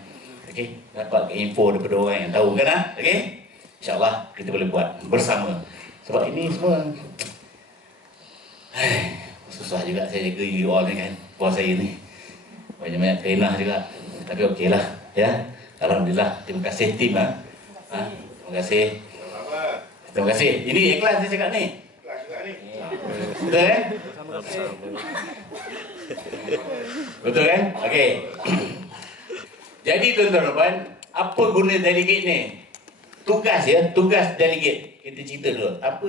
Okey, dapat info daripada orang yang tahu kan? Okey, InsyaAllah kita boleh buat bersama. Sebab ini semua susah juga saya jaga you all ni kan. Bos saya ni banyak-banyak kerinah juga. Tapi okey lah ya. Alhamdulillah. Terima kasih tim terima kasih. Terima kasih. Ini ikhlas saya cakap ni. Betul kan? Betul kan? Okey. Jadi tuan-tuan, apa guna delegate ni? Tugas ya, tugas delegate. Kita cerita dulu. Apa?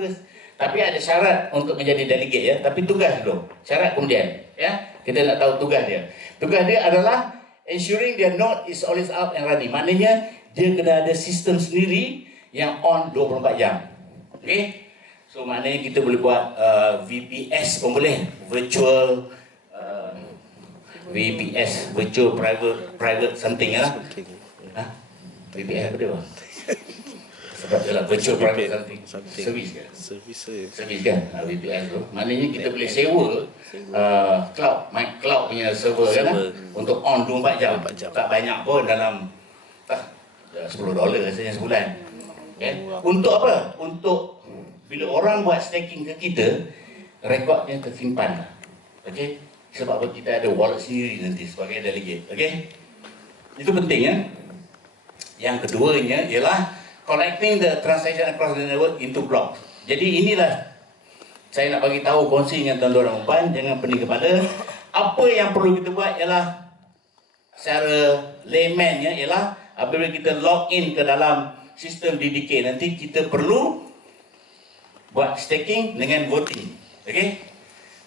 Tapi ada syarat untuk menjadi delegate ya. Tapi tugas dulu. Syarat kemudian. Ya, kita nak tahu tugas dia. Tugas dia adalah ensuring their node is always up and running. Maknanya dia kena ada sistem sendiri yang on 24 jam. Okey? So maknanya kita boleh buat VPS pun boleh. Virtual VPS, virtual private something lah. VPS apa dia? Sebab ialah virtual private Something. service kan? Services. Servis kan, VPS tu. Maknanya kita boleh sewa cloud punya server kan, untuk on 24 jam. 24 jam. Tak banyak pun, dalam $10 rasanya sebulan. Kan? Untuk apa? Untuk bila orang buat staking ke kita, rekodnya tersimpan. Okey? Sebab apa, kita ada wallet sendiri nanti sebagai delegate. Okey? Itu penting ya. Yang keduanya ialah collecting the transaction across the network into blocks. Jadi inilah saya nak bagi tahu, kongsi dengan tuan-tuan dan puan, jangan pening kepala. Apa yang perlu kita buat ialah secara laymannya ialah apabila kita log in ke dalam sistem DDK nanti, kita perlu buat staking dengan voting. Okey?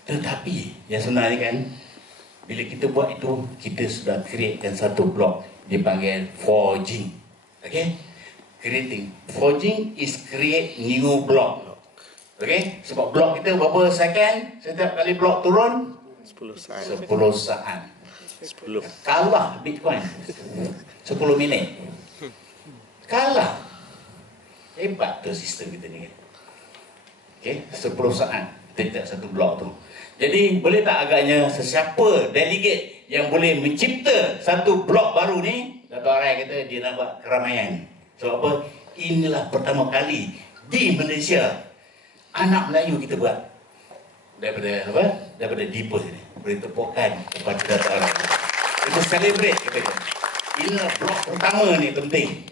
Tetapi yang sebenarnya kan, bila kita buat itu, kita sudah createkan satu blok dipanggil forging. Okey? Creating. Forging is create new block. Okey? Sebab blok kita berapa second? Setiap kali blok turun 10 saat. 10 saat. 10. Kalah Bitcoin 10 minit. Kalah. Hebat tu sistem kita ni kan. Okey, 10 saat setiap satu blok tu. Jadi boleh tak agaknya sesiapa delegate yang boleh mencipta satu blok baru ni, Dato' Arai kata dia nak buat keramaian. Sebab apa? Inilah pertama kali di Malaysia anak Melayu kita buat. Daripada apa? Daripada Deeper ni. Beri tepukan kepada Dato' Arai. Kita celebrate kita. Inilah blok pertama ni penting.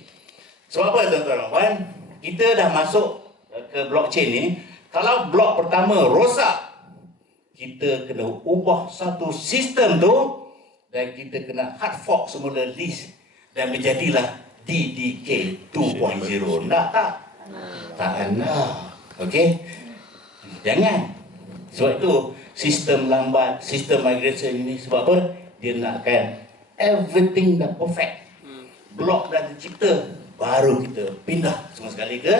Sebab apa tuan-tuan? Kita dah masuk ke blockchain ni. Kalau blok pertama rosak, kita kena ubah satu sistem tu dan kita kena hard fork semula list dan menjadilah DDK 2.0. Nak tak? Tak nak. Okey? Jangan. Sebab itu sistem lambat, sistem migration ini sebab apa? Dia nakkan everything dah perfect. Blok dah tercipta, baru kita pindah semua sekali ke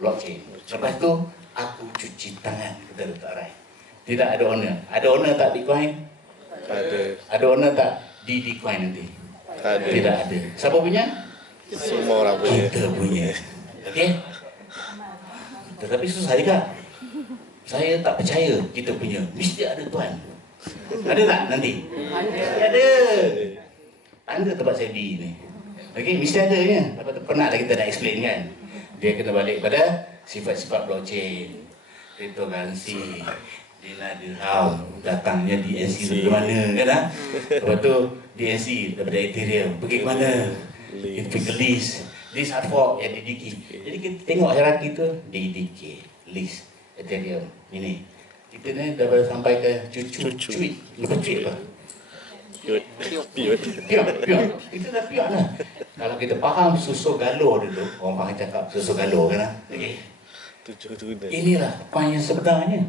blockchain. Lepas tu aku cuci tangan, kata Dato' Arai. Tidak ada owner. Ada owner tak Bitcoin? Ada. Ada owner tak DD Coin nanti? Tak ada. Tidak ada. Siapa punya? Semua orang punya. Kita punya. Okey? Tetapi susah juga. Saya tak percaya kita punya. Mesti ada tuan. Ada tak nanti? Ada. Tanda tempat saya berdiri ni. Okey, mesti adanya. Lepas tu pernah dah kita dah explain kan. Dia kena balik pada sifat-sifat blockchain, cryptocurrency, Dina dirham, datangnya DNC dari mana kan? Lepas tu DNC daripada Ethereum pergi ke mana? Kita pergi ke list hard fork yang DDK. Jadi kita tengok hierarki tu, DDK, list, Ethereum, ini. Kita ni dah sampai ke cuit. Lepas cuit apa? Pion. Itu dah pion lah. Kalau kita faham susu galur dulu, orang faham cakap susu galur kan? Okay. Inilah coin yang sebenarnya.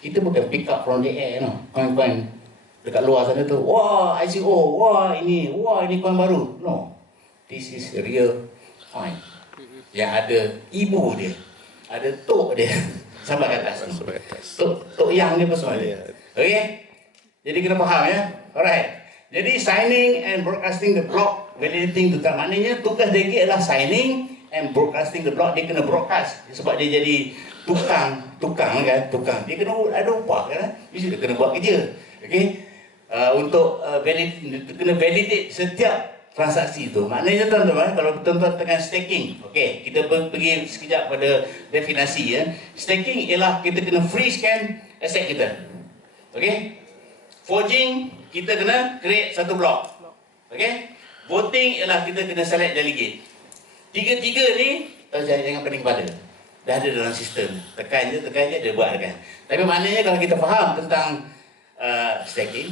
Kita bukan pick up from the air, no. Coin-coin dekat luar sana tu, wah ICO, wah ini coin baru. No, this is real coin. Yang ada ibu dia, ada tok dia, sampai ke atas. Tok yang dia pasal dia. Okay? Jadi kena faham ya. Alright. Jadi signing and broadcasting the block, validating tu tak maknanya tugas dia adalah signing and broadcasting the block. Dia kena broadcast sebab dia jadi tukang kan, dia kena ada upah kan, mesti dia kena buat kerja. Okey, untuk kena validate setiap transaksi tu. Maknanya tuan-tuan, kalau tuan-tuan tengah staking, okey, kita pergi sekejap pada definisi ya. Staking ialah kita kena freeze kan aset kita. Okey, forging kita kena create satu blok. Okey, voting ialah kita kena select delegate. Tiga-tiga ni jangan pening kepala. Dah ada dalam sistem. Tekan je dia buat kan. Tapi maknanya kalau kita faham tentang staking,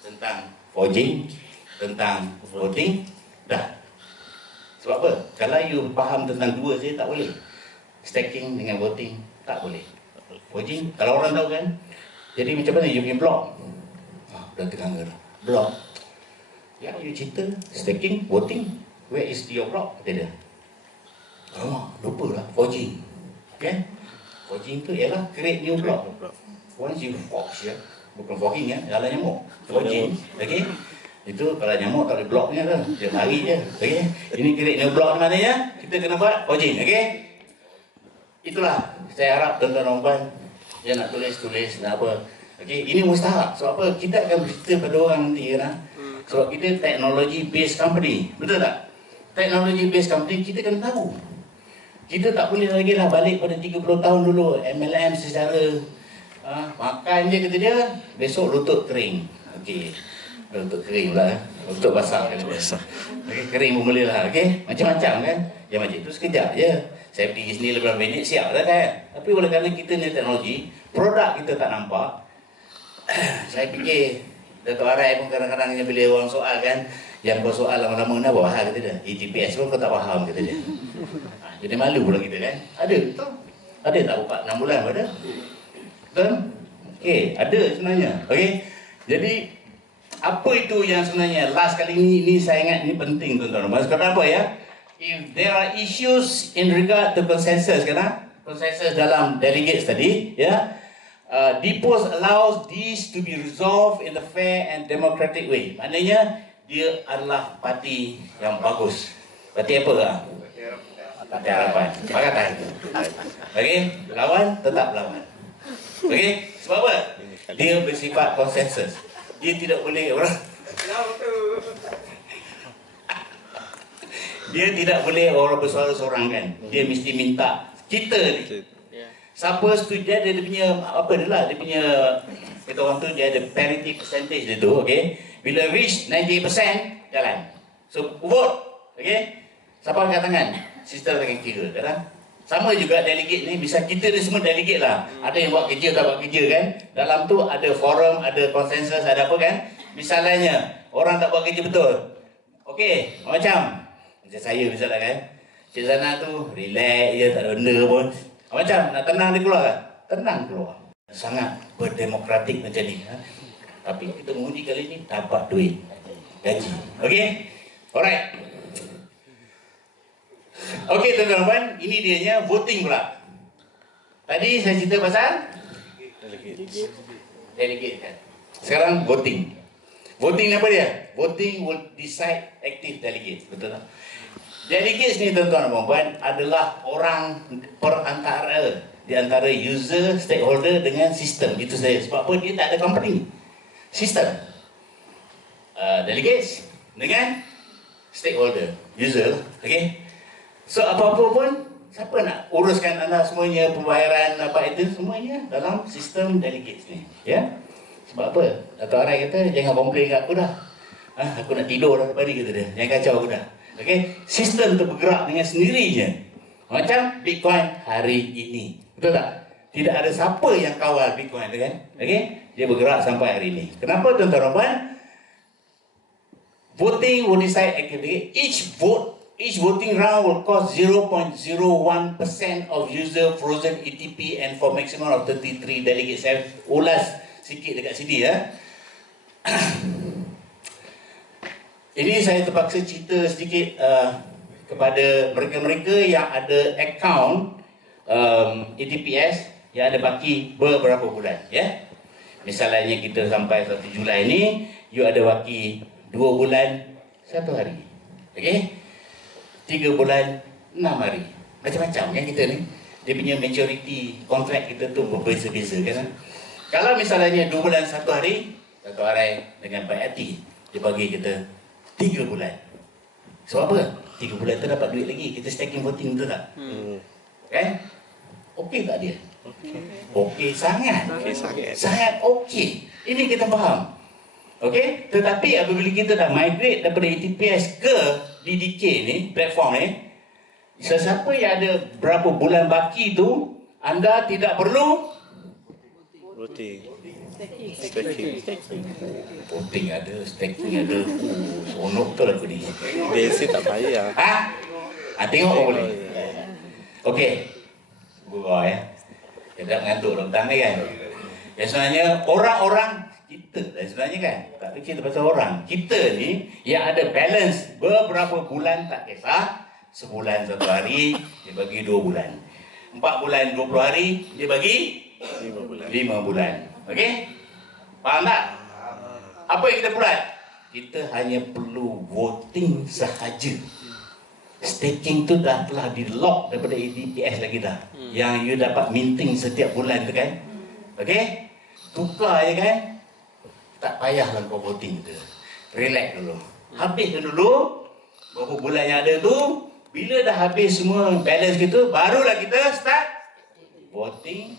tentang forging, tentang voting, dah. Sebab apa? Kalau you faham tentang dua saja tak boleh. Staking dengan voting tak boleh. Forging, kalau orang tahu kan. Jadi macam mana you punya blok? Dah tengah blok. Yang you cerita staking, voting, where is your block? Kata dia. Lupa lah, forging. Kan? Forging tu ialah create new block. Once you forge ya, bukan forging ya, jalan nyamuk. Forging, okey. Itu kalau nyamuk tak ada bloknya kan, dia lari je. Okey. Ini kira ni blok mana ya? Kita kena buat coding, okey? Itulah saya harap tuan-tuan dan puan dia nak tulis nak apa. Okey, ini mustahak. Sebab apa? Kita akan bercerita pada orang nanti kan. Sebab kita technology based company. Betul tak? Technology based company kita kena tahu. Kita tak boleh lagi lah balik pada 30 tahun dulu MLM secara makan je kata dia, besok lutut kering. Okey. Lutut kering lah, lutut basah. Okay, kering pun boleh lah, okay? Macam-macam kan. Yang macam itu sekejap je. Saya pergi sini lebih minit, siap dah kan. Tapi oleh kerana kita ni teknologi, produk kita tak nampak. Saya fikir, Dato' Arai pun kadang-kadang bila orang soal kan, yang kau soal lama-lama nak buat hal kata dia. GPS pun kau tak faham kata dia. Jadi malu pula kita kan. Ada betul. Ada tak buka 6 bulan pada? Betul? Okay, ada sebenarnya. Okay. Jadi, apa itu yang sebenarnya last kali ini saya ingat ini penting tuan-tuan. Kenapa ya? If there are issues in regard to consensus consensus dalam delegates tadi, ya, DPOS allows these to be resolved in a fair and democratic way. Maknanya dia adalah parti yang bagus. Parti apa lah? Parti Harapan. Pakatan. Okey, lawan tetap lawan. Okey, sebab apa? Dia bersifat konsensus. Dia tidak boleh orang dia tidak boleh orang bersuara seorang kan. Dia mesti minta kita ni. Siapa setuju dia punya apa dia lah, dia punya kita orang tu dia ada parity percentage dia tu, okey. Bila reach 98% jalan. So vote, okey. Siapa angkat tangan? Sister akan kira kan. Sama juga delegate ni, bisa kita ni semua delegate lah. Ada yang buat kerja, tak buat kerja kan. Dalam tu ada forum, ada konsensus, ada apa kan. Misalnya, orang tak buat kerja betul. Okey, macam saya misalnya kan. Cik Zana tu, relax je, tak ada benda pun. Macam, nak tenang dia keluar kan? Tenang keluar. Sangat berdemokratik macam ni. Tapi kita menguji kali ni, dapat duit. Gaji. Okey? Alright. Okey tuan-tuan, ini dianya voting pula. Tadi saya cerita pasal delegate kan. Sekarang voting. Voting apa dia? Voting will decide active delegate. Betul tak? Delegates ni tuan-tuan dan puan adalah orang perantara di antara user, stakeholder dengan sistem. Itu saja. Sebab apa? Dia tak ada company. Sistem. Delegates dengan stakeholder, user. Okey. So apa-apa pun, siapa nak uruskan anda semuanya, pembayaran apa itu semuanya dalam sistem delegates ni, ya? Sebab apa? Dato' Arai kata jangan komplain kat aku dah. Aku nak tidur dah tadi kata dia. Jangan kacau aku dah. Okey, sistem tu bergerak dengan sendirinya. Macam Bitcoin hari ini. Betul tak? Tidak ada siapa yang kawal Bitcoin tu kan? Okey, dia bergerak sampai hari ini. Kenapa tuan-tuan dan puan? Voting will decide activity. Each voting round will cost 0.01% of user frozen ETP and for maximum of 33 delegates. Saya ulas sikit dekat sini ya. Ini saya terpaksa cerita sedikit kepada mereka-mereka yang ada akaun ETPS yang ada baki beberapa bulan ya. Misalnya kita sampai 1 Julai ni, you ada baki 2 bulan 1 hari. Okey? 3 bulan 6 hari. Macam-macam kan kita ni. Dia punya majority kontrak kita tu berbeza-beza kan. Kalau misalnya 2 bulan 1 hari, Dato' Arai dengan baik hati dia bagi kita 3 bulan. Sebab apa? 3 bulan tu dapat duit lagi. Kita stacking voting, betul tak? Kan? Okey tak dia? Okey sangat. Sangat okey. Ini kita faham. Okey, tetapi apabila kita dah migrate daripada ETPS ke DDK ni, platform ni, sesiapa yang ada berapa bulan baki tu, anda tidak perlu Voting. voting ada, staking ada. Sonok tu lah aku ni. Basic tak payah. Tengok boleh. Okey. Gua ya. Dia tak ngantuk dalam ni kan. Ya sebenarnya orang-orang kita sebenarnya kan tak fikir pasal orang. Kita ni yang ada balance beberapa bulan tak kisah. Sebulan 1 hari dia bagi 2 bulan. 4 bulan 20 hari dia bagi 5 bulan. Okey? Faham tak? Apa yang kita buat? kita hanya perlu voting sahaja. Staking tu dah telah di lock daripada ADPS lagi dah. Yang you dapat minting setiap bulan tu kan. Okey? Tukar je kan. Tak payahlah kau voting tu. Relax dulu. Habis dulu berapa bulan yang ada tu. Bila dah habis semua balance kita, barulah kita start voting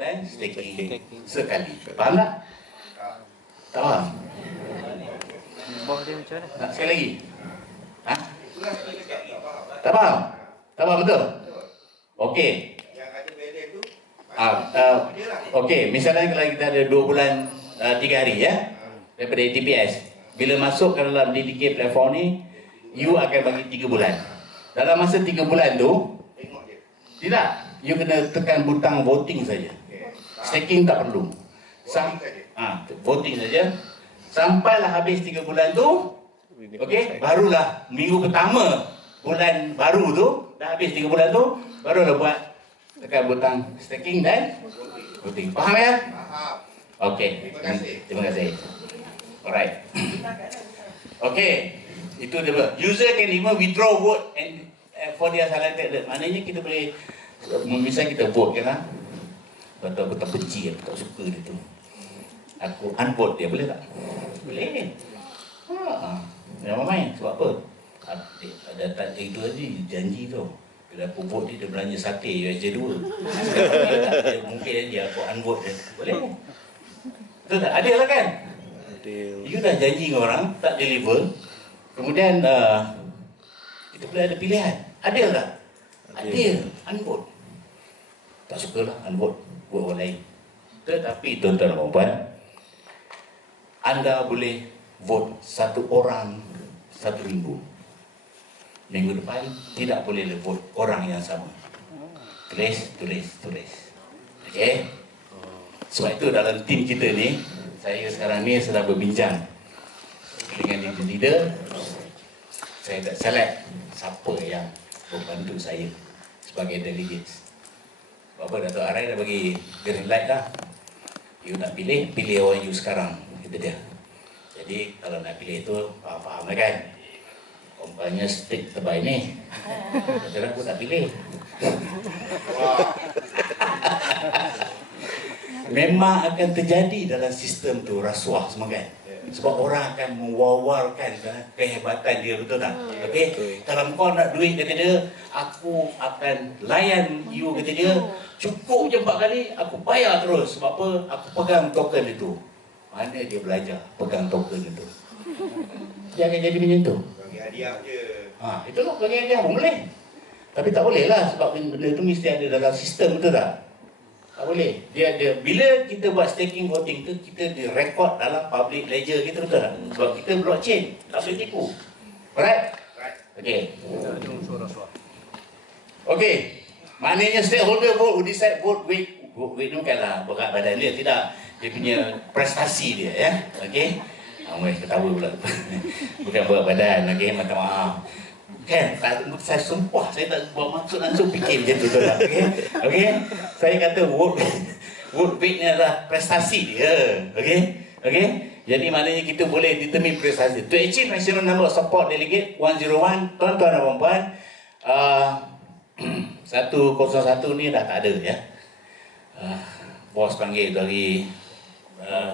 dan staking sekali. Faham tak? Tak faham? Bawah dia macam mana? Tak, sekali lagi. Ha? Tak faham? Tak faham betul? Okey. Okey, misalnya kalau kita ada 2 bulan 3 hari ya daripada ATPS. Bila masuk ke dalam DDK platform ni, you akan bagi 3 bulan. Dalam masa 3 bulan tu, tidak, you kena tekan butang voting saja. Staking tak perlu. Voting saja. Sampailah habis 3 bulan tu, okey, barulah minggu pertama bulan baru tu, dah habis 3 bulan tu, barulah buat tekan butang staking dan voting. Faham ya? Faham. Okey. Terima kasih. Alright. Okey. Itu dia. User can even withdraw vote and for their selected. Maknanya kita boleh, misalnya kita vote kan, betul aku tak benci, aku tak suka dia tu, aku unvote dia, boleh tak? Boleh. Jangan main. Sebab apa? Ada tak itu aja janji tu. Bila aku vote dia belanja sate USJ 2. Mungkin dia aku unvote dia. Boleh. Betul tak? Adil lah kan? Adil. You dah janji dengan orang, tak deliver. Kemudian kita boleh ada pilihan. Adil tak? Adil. Unvote. Tak sukalah unvote. Buat orang lain. Tetapi tuan-tuan dan puan, anda boleh vote 1 orang 1 minggu. Minggu depan tidak boleh vote orang yang sama. Tulis. Okey? Sebab itu dalam tim kita ni, saya sekarang ni sedang berbincang dengan leader. Saya tak select siapa yang membantu saya sebagai delegates. Sebab apa, Dato' Arai dah bagi green light dah. You nak pilih orang you sekarang. Itu dia. Jadi kalau nak pilih itu, faham lah kan? Umpamanya stick terbaik ni, kadang aku tak pilih. Memang akan terjadi dalam sistem tu rasuah semua kan. Sebab orang akan mewawarkan kehebatan dia, betul tak? Okey, kalau kau nak duit, kata dia, aku akan layan you, kata dia, cukup je 4 kali, aku bayar terus. Sebab apa? Aku pegang token itu. Mana dia belajar pegang token itu? Dia akan jadi macam tu. Bagi hadiah je. Itu lah, bagi hadiah pun boleh. Tapi tak boleh lah, sebab benda tu mesti ada dalam sistem, betul tak? Tak boleh. Dia ada, bila kita buat staking voting tu, kita direkod dalam public ledger kita, betul tak? Sebab kita blockchain, tak boleh tipu. Alright? Okey. Okey. Maknanya stakeholder vote who decide vote weight ni bukanlah berat badan dia, tidak. Dia punya prestasi dia, ya. Okey. Ketawa pula. Bukan berat badan, okey, minta maaf. Kan, saya sumpah, saya tak buat maksud langsung fikir macam tu, betul tak? Okey. Saya kata vote weight ni adalah prestasi dia. Okey. Jadi maknanya kita boleh determine prestasi. To achieve maximum number of support delegate 101, tuan-tuan dan puan-puan, 101 ni dah tak ada ya. Bos panggil dari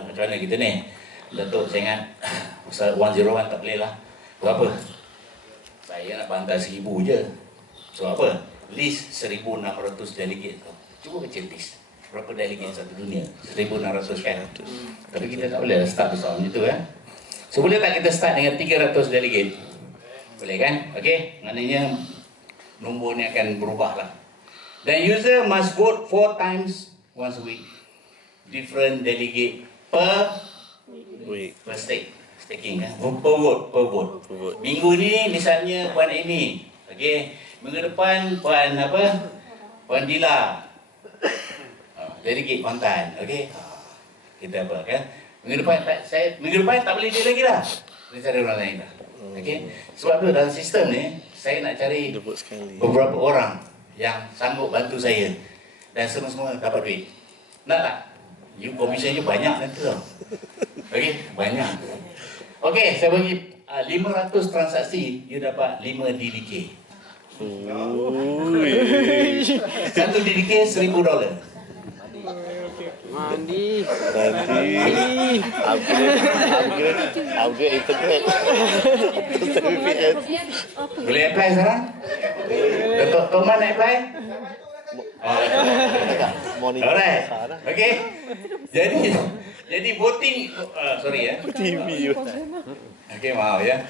macam mana kita ni, Datuk, saya ingat pasal 101 tak boleh lah. Berapa? Saya nak bantai 1000 je. So apa? List 1600 delegate tu. Cuba kecil list. Berapa delegate satu dunia? 1600 kan? Tapi kita tak boleh start besar macam tu kan? So boleh tak kita start dengan 300 delegate? Boleh kan? Okey, maknanya nombor ni akan berubah lah. Dan user must vote 4 times once a week. Different delegate per Week. per staking kan? Per vote. Minggu ni misalnya Puan Amy. Okey, minggu depan Puan apa? Puan Dila. Delegate Kuantan. Okey. Kita apa kan? Minggu depan tak boleh dia lagi dah. Kita cari orang lain dah. Okey. Sebab tu dalam sistem ni saya nak cari beberapa orang yang sanggup bantu saya dan semua dapat duit. Nak tak? You commission you banyak nanti tau. Okey, banyak. Okey, saya bagi 500 transaksi, you dapat 5 DDK. Satu DDK $1,000. Mandi. Nanti upgrade internet. Terus VPN. Boleh apply sekarang? Tok Man nak apply? Monitor Alright. besar. Okey. Jadi voting sorry ya. TV. Okey, maaf ya.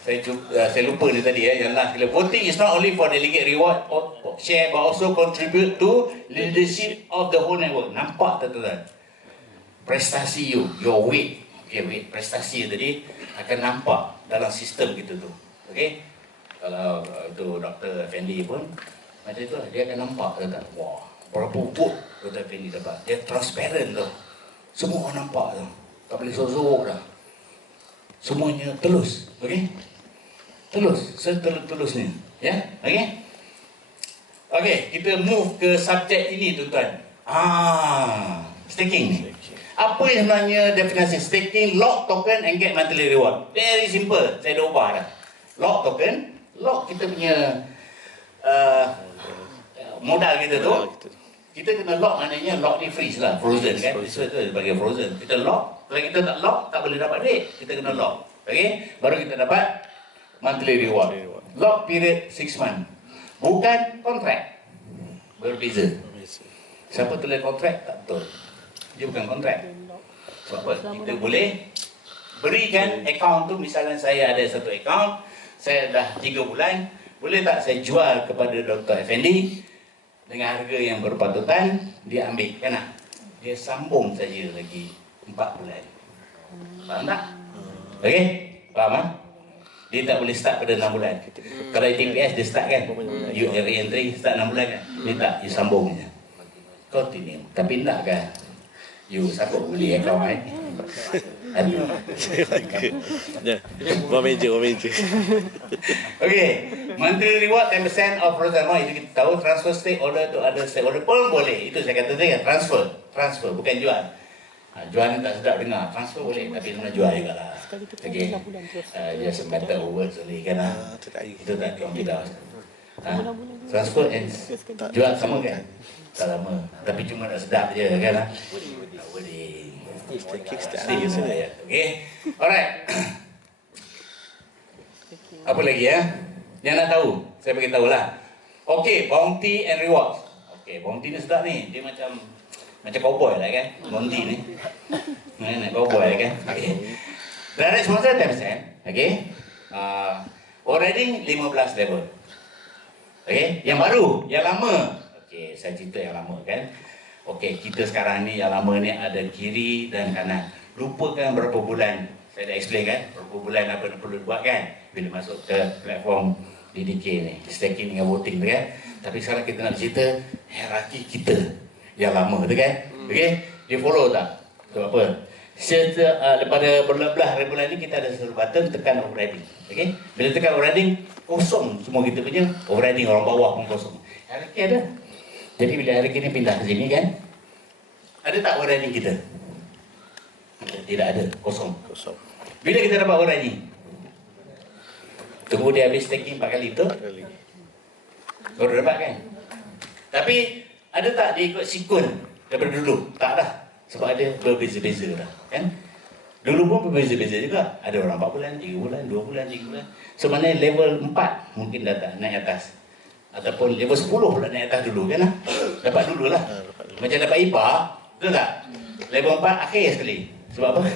Saya lupa ni tadi ya. Yang last kali, voting is not only for delegate reward or share but also contribute to leadership of the whole network. Nampak tak tuan? Prestasi your weight. Okay, weight prestasi tadi akan nampak dalam sistem kita tu. Okey. Kalau tu Dr. Effendi pun macam tu lah, dia akan nampak tak? Wah, berapa vote Dr. Effendi dapat. Dia transparent tu. Semua orang nampak tu. Tak boleh sorok dah. Semuanya telus, okey? Telus, setelus-telusnya, ya, okey? Okey, kita move ke subjek ini, tuan-tuan. Staking. Apa yang sebenarnya definisi staking? Lock token and get monthly reward. Very simple, saya dah ubah dah. Lock token, lock kita punya modal kita tu. Kita kena lock, maknanya lock ni freeze lah, frozen kan? So itu sebagai frozen. Kita lock, kalau kita tak lock, tak boleh dapat duit. Kita kena lock, okay? Baru kita dapat monthly reward. Lock period 6 months. Bukan kontrak. Berbeza. Siapa tulis kontrak, tak betul. Dia bukan kontrak. Sebab apa? Kita boleh berikan akaun tu, misalnya saya ada satu akaun, saya dah 3 bulan, boleh tak saya jual kepada Dr. Effendi dengan harga yang berpatutan, dia ambil, kan tak? Dia sambung saja lagi 4 bulan. Faham tak? Okey? Faham tak? Dia tak boleh start pada 6 bulan. Kalau TPS dia start kan? You re-entry start 6 bulan kan? Dia tak, you sambung je. Continue. Tapi nak kan? You siapa beli akaun kan? Aduh. Ya, one major. Okey, monthly reward 10% of frozen amount, itu kita tahu. Transfer stakeholder to other stakeholder pun boleh. Itu saya kata tadi kan, transfer bukan jual. Jual ni tak sedap dengar. Transfer boleh, tapi sebenarnya jual juga lah. Okey, just a matter of words only kan lah. Itu tak orang tidak. Transfer and jual sama kan? Tak sama, tapi cuma nak sedap je kan lah. Tak boleh. Okay. Alright. Apa lagi ya? Yang nak tahu, saya bagi tahu lah. Okay, bounty and rewards. Okay, bounty ni sedap ni. Dia macam cowboy lah kan? Bounty ni. Nak cowboy lah kan? Okay. Direct sponsor 10%. Okay. Overriding 15 level. Okay. Yang baru, yang lama. Okay, saya cerita yang lama kan. Okey, kita sekarang ni yang lama ni ada kiri dan kanan. Lupakan berapa bulan. Saya dah explain kan, berapa bulan apa yang perlu buat kan bila masuk ke platform DDK ni, staking dengan voting tu kan. Tapi sekarang kita nak cerita hierarki kita yang lama tu kan. Okey, dia follow tak? Sebab apa? Daripada berbelah bulan ni kita ada satu button tekan overriding. Okey, bila tekan overriding kosong semua kita punya overriding, orang bawah pun kosong. Hierarki ada. Jadi bila hari ini pindah ke sini kan, ada tak overriding kita? Tidak ada, kosong. Bila kita dapat overriding? Tunggu dia habis staking 4 kali tu, baru dapat kan? Tapi ada tak dia ikut sikun daripada dulu? Tak dah, sebab ada berbeza-beza dah kan? Dulu pun berbeza-beza juga. Ada orang 4 bulan, 3 bulan, 2 bulan, 3 bulan. Sebenarnya level 4 mungkin dah tak naik atas. Ataupun level 10 pula naik atas dulu kan lah. Dapat dulu lah. Macam dapat IPA, betul tak? Level 4 akhir sekali. Sebab apa?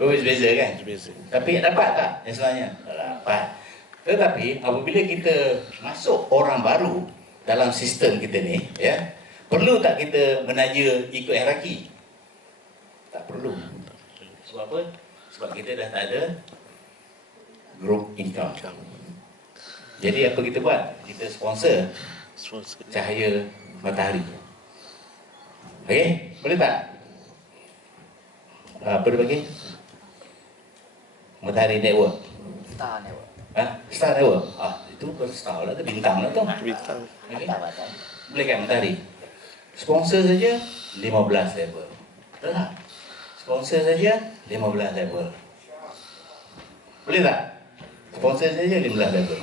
Berbeza kan? Tapi dapat tak yang sebenarnya? Tak dapat. Tetapi apabila kita masuk orang baru dalam sistem kita ni, ya, perlu tak kita menaja ikut hierarki? Tak perlu. Sebab apa? Sebab kita dah tak ada group income. Jadi apa kita buat? Kita sponsor cahaya matahari. Okey? Boleh tak? Apa dia bagi? Matahari Network. Star Network. Star Network. Itu bukan star lah, itu bintang lah tu. Bintang. Okay? Boleh kan matahari? Sponsor saja 15 level. Betul tak? Sponsor saja 15 level. Boleh tak? Sponsor saja 15 level.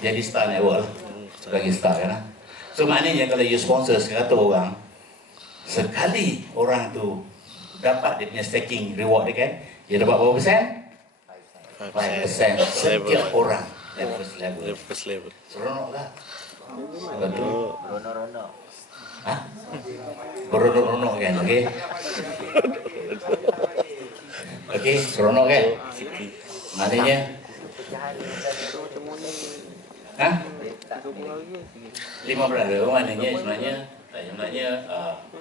Jadi star network lah. Bagi star kan. So maknanya kalau you sponsor 100 orang, sekali orang tu dapat dia punya staking reward dia kan, dia dapat berapa persen? 5% setiap orang level. First level. Seronok lah. Betul. Rono-rono. Ha? Beronok-ronok kan, okey? Okey, seronok kan? Maknanya ha? 15 level maknanya sebenarnya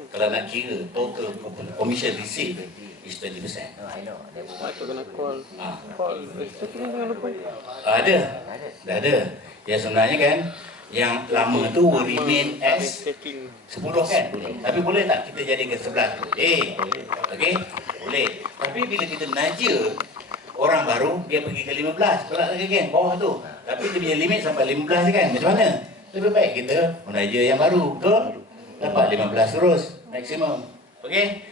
kalau nak kira total commission receipt is 20%. I know. Dia buat. Ada. Dah ada. Ya sebenarnya kan yang lama tu will remain as 10 kan. Tapi boleh tak kita jadikan 11? Okey? Boleh. Tapi bila kita naja orang baru dia pergi ke 15, tolak lagi kan bawah tu. Tapi dia punya limit sampai 15 je kan. Macam mana? Lebih baik kita menaja yang baru, betul? Dapat 15 terus maksimum. Okey?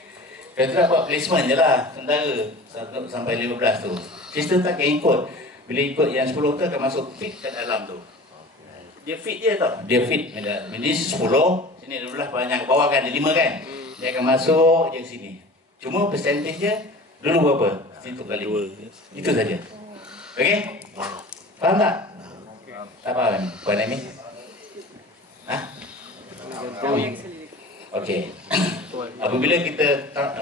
Kita nak buat placement je lah sementara sampai 15 tu. Sistem tak akan ikut. Bila ikut yang 10 tu akan masuk fit ke dalam tu. Dia fit je tau. Dia fit. Ini 10, sini 12 banyak ke bawah kan, ada 5 kan. Dia akan masuk je sini. Cuma percentage dia dulu berapa? Situ kali. Itu saja. Okey? Faham tak? Tak faham kan? Puan Amy? Ha? Okey. Apabila kita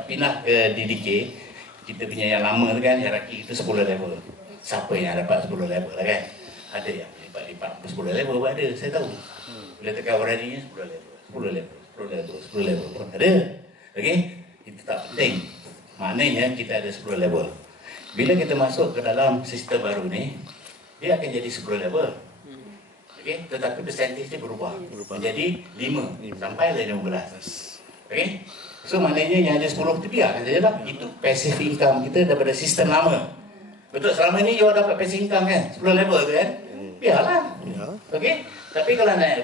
pindah ke DDK, kita punya yang lama tu kan, hierarki kita 10 level. Siapa yang dapat 10 level lah kan? Ada yang lipat 10 level pun ada, saya tahu. Bila tekan beraninya 10 level, 10 level, 10 level, 10 level pun ada. Okey? Itu tak penting. Maknanya kita ada 10 level. Bila kita masuk ke dalam sistem baru ni, dia akan jadi 10 level. Okey, tetapi percentage dia berubah. Menjadi 5 sampai 15. Okey? So maknanya yang ada 10 tu biarkan saja lah. Itu passive income kita daripada sistem lama. Betul, selama ni you dapat passive income kan? 10 level tu kan? Biarlah. Okey? Tapi kalau nak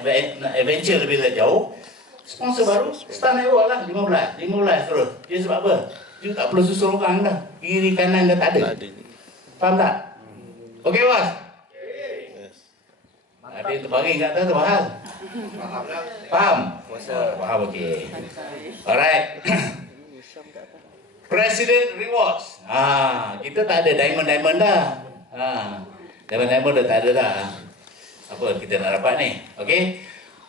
adventure lebih jauh, sponsor baru, start network lah 15 terus. Dia sebab apa? You tak perlu susul orang dah. Kiri kanan dah tak ada. Faham tak? Okey bos? Ada yang terbaring kat atas tu mahal. Faham? Faham, okey. Alright. President Rewards. Kita tak ada diamond dah. Diamond dah tak ada dah. Apa kita nak dapat ni? Okey.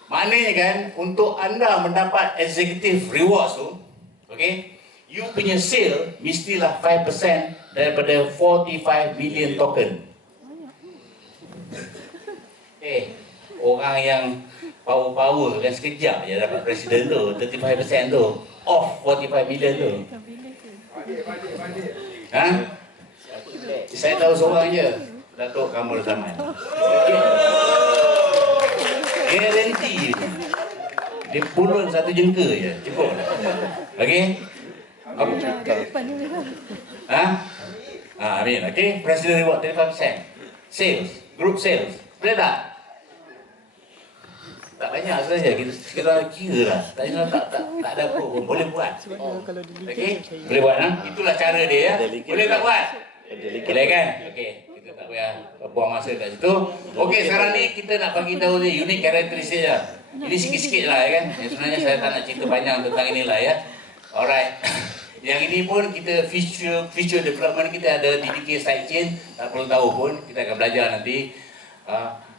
Maknanya kan, untuk anda mendapat executive rewards tu, okey, you punya sale mestilah 5% daripada 45 million token. Orang yang power kan sekejap je dapat presiden tu, 35% tu, off 45 million tu. Ha? Saya tahu seorang je, Datuk Kamrul Zaman. Garanti dia pulun 1 jengka je, cukup. Okey? Apa? Amin. Okey, President Reward 35%. Sales, group sales. Boleh tak? Tak banyak saja, kita kira lah. Tak ada apa pun, boleh buat. Okey? Boleh buat ha? Itulah cara dia ya. Boleh tak buat? Boleh kan? Okey. Kita tak payah buang masa kat situ. Okey, sekarang ni kita nak bagi tahu ni unique characteristic je. Ini sikit-sikit lah ya kan. Sebenarnya saya tak nak cerita panjang tentang inilah ya. Alright. Yang ini pun kita feature development kita ada DDK sidechain, tak perlu tahu pun, kita akan belajar nanti.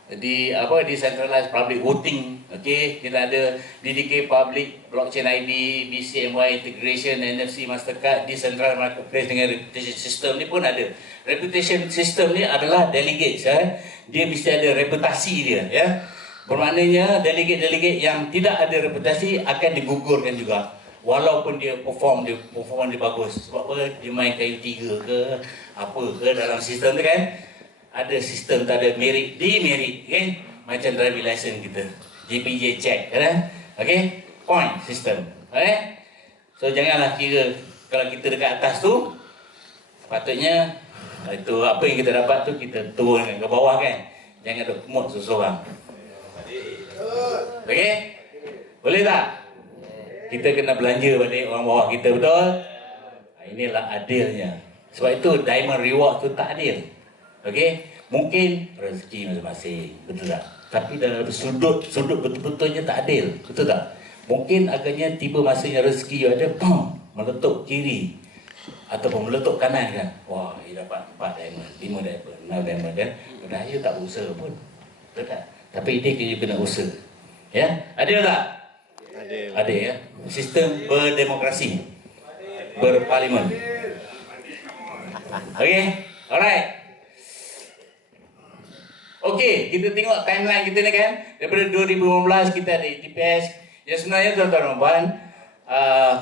Di decentralized public voting, okey, kita ada DDK public blockchain ID, BCMY integration, NFC Mastercard, decentralized marketplace dengan reputation system ni pun ada. Reputation system ni adalah delegates dia mesti ada reputasi dia ya. Bermaknanya delegate yang tidak ada reputasi akan digugurkan juga. Walaupun dia perform dia bagus. Sebab apa? Dia main kayu 3 ke apa ke dalam sistem tu kan. Ada sistem tak ada merit, demerit kan? Macam driving license kita. JPJ check kan? Okey? Point system. Alright? So janganlah kira kalau kita dekat atas tu patutnya itu apa yang kita dapat tu kita turunkan ke bawah kan. Jangan duk mood seseorang. Okey? Boleh tak? Kita kena belanja balik orang bawah kita, betul? Inilah adilnya. Sebab itu diamond reward tu tak adil. Okey, mungkin rezeki masing-masing, betul tak? Tapi dalam sudut betul-betulnya tak adil, betul tak? Mungkin agaknya tiba masanya rezeki ada, meletup kiri ataupun meletup kanan kan. Wah, dia dapat 4 diamond, 5 diamond, 6 diamond kan. Padahal tak usaha pun, betul tak? Tapi dia kena usaha. Ya, adil tak? Adil ya. Sistem berdemokrasi, berparlimen. Okey, alright. Okey, kita tengok timeline kita ni kan. Daripada 2015 kita ada ETPS. Yang sebenarnya tuan-tuan dan puan,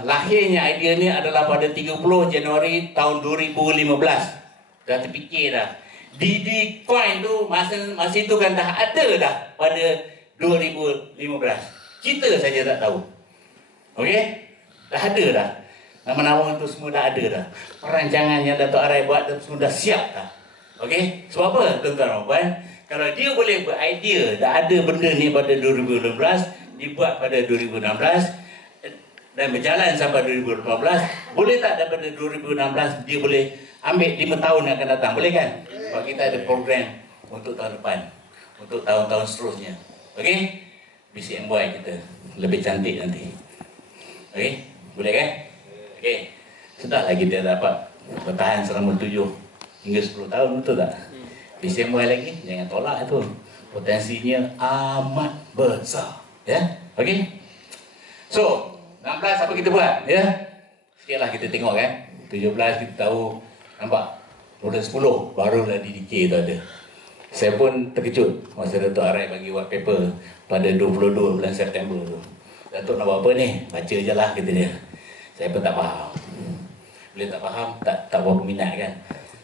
lahirnya idea ni adalah pada 30 Januari tahun 2015. Dah terfikir dah. DD coin tu masa itu kan dah ada dah pada 2015. Kita saja tak tahu. Okey? Dah ada dah. Nama-nama itu semua dah ada dah. Perancangan yang Dato' Arai buat semua dah siap dah. Okey? Sebab apa tuan-tuan dan puan? Kalau dia boleh beridea, dah ada benda ni pada 2015, dibuat pada 2016 dan berjalan sampai 2018, boleh tak daripada 2016 dia boleh ambil 5 tahun yang akan datang? Boleh kan? Sebab kita ada program untuk tahun depan, untuk tahun-tahun seterusnya. Okey? BCMY kita lebih cantik nanti. Okey? Boleh kan? Okey. Sudahlah kita dapat bertahan selama 7 hingga 10 tahun, betul tak? BCMY lagi, jangan tolak itu. Potensinya amat besar. Ya? Okey? So, 16 apa kita buat? Ya? Sikitlah kita tengok kan. 17 kita tahu, nampak? Roda 10 barulah DDK tu ada. Saya pun terkejut masa Dato' Arai bagi white paper pada 22 bulan September tu. Dato' nak buat apa ni? Baca je lah, kata dia. Saya pun tak faham. Bila tak faham, tak berapa minat kan.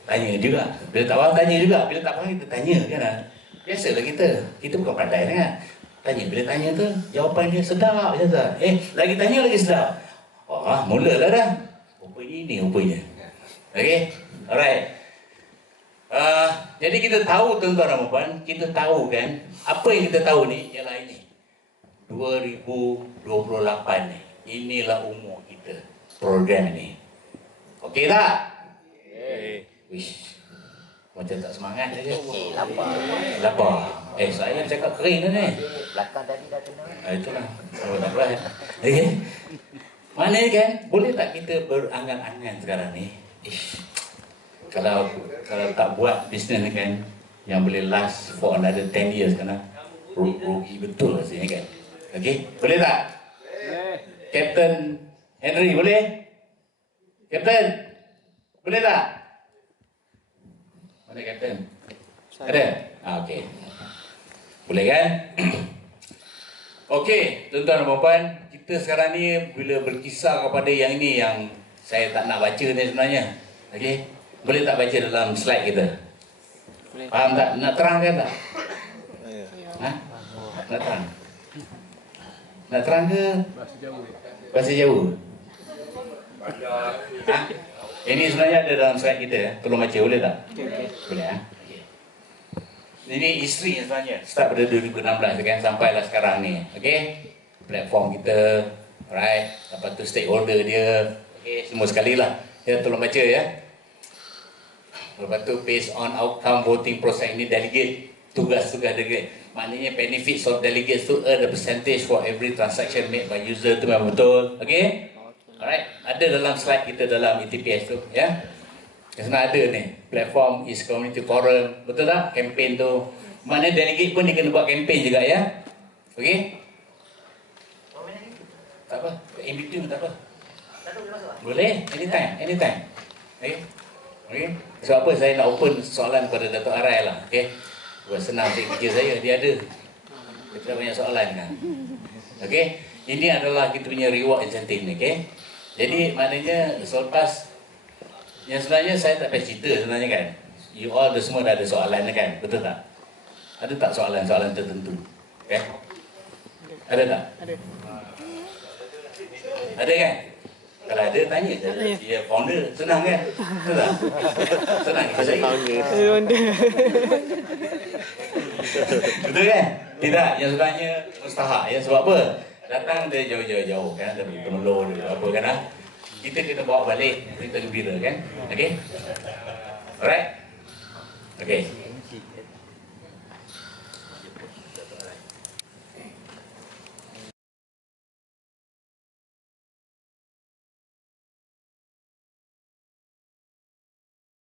Tanya juga. Bila tak faham, tanya juga. Bila tak faham, kita tanya kan. Biasalah kita. Kita bukan pandai kan. Tanya. Bila tanya tu, jawapan dia sedap je tak? Lagi tanya lagi sedap. Wah, mulalah dah. Rupanya ini, rupanya. Okay? Alright. Jadi kita tahu tuan-tuan dan puan, kita tahu kan, apa yang kita tahu ni ialah ini. 2028 ni. Inilah umur kita. Program ni. Okey tak? Wish. Macam tak semangat saja. Lapar. Saya cakap kering ni. Belakang tadi dah kena. Itulah. Oh, tak apa. Okay. Mana kan? Boleh tak kita berangan-angan sekarang ni? Kalau tak buat bisnes ni kan, yang boleh last for another 10 years kan, rugi betul rasanya kan. Okey, boleh tak? Captain Henry, boleh? Captain, boleh tak? Mana Captain? Ada? Okey. Boleh kan? Okey, tuan-tuan dan puan, kita sekarang ni bila berkisar kepada yang ini yang saya tak nak baca ni sebenarnya. Okey? Boleh tak baca dalam slide kita? Boleh. Faham tak? Nak terangkan tak? Ha? Nak terang? Nak terang ke? Bahasa Jawa. Bahasa Jawa? Ha? Ini sebenarnya ada dalam slide kita. Tolong baca, boleh tak? Okay. Boleh ha? Okay. Ini history sebenarnya. Start pada 2016 kan, sampailah sekarang ni. Okay? Platform kita. Alright. Lepas tu stakeholder dia. Okay, semua sekali lah. Ya, tolong baca ya. Lepas tu based on outcome voting process ini delegate, tugas-tugas delegate. Maknanya benefits of delegates to earn a percentage for every transaction made by user, tu memang betul. Okay? Alright, ada dalam slide kita dalam ETPS tu, ya. Yang sebenarnya ada ni, platform is community forum, betul tak? Campaign tu, maknanya delegate pun dia kena buat campaign juga, ya. Okay? Tak apa, in between tak apa. Boleh, anytime, anytime. Okay? Okay? Sebab apa saya nak open soalan kepada Dato' Arai lah. Okay? Buat senang kerja saya, dia ada. Kita banyak soalan kan. Okay? Ini adalah kita punya reward incentive ni. Okay? Jadi maknanya selepas, yang sebenarnya saya tak payah cerita sebenarnya kan. You all semua dah ada soalan kan. Betul tak? Ada tak soalan-soalan tertentu? Okay? Ada tak? Ada. Ada kan? Kalau ada, tanya je. Dia founder, senang kan? Betul tak? Senang kita saya. Betul kan? Tidak, yang sebenarnya mustahak. Ya, sebab apa? Datang dia jauh-jauh kan? Dia pergi penolong, dia apa kan? Kita kena bawa balik berita gembira kan? Okay? Alright? Okay? Okey.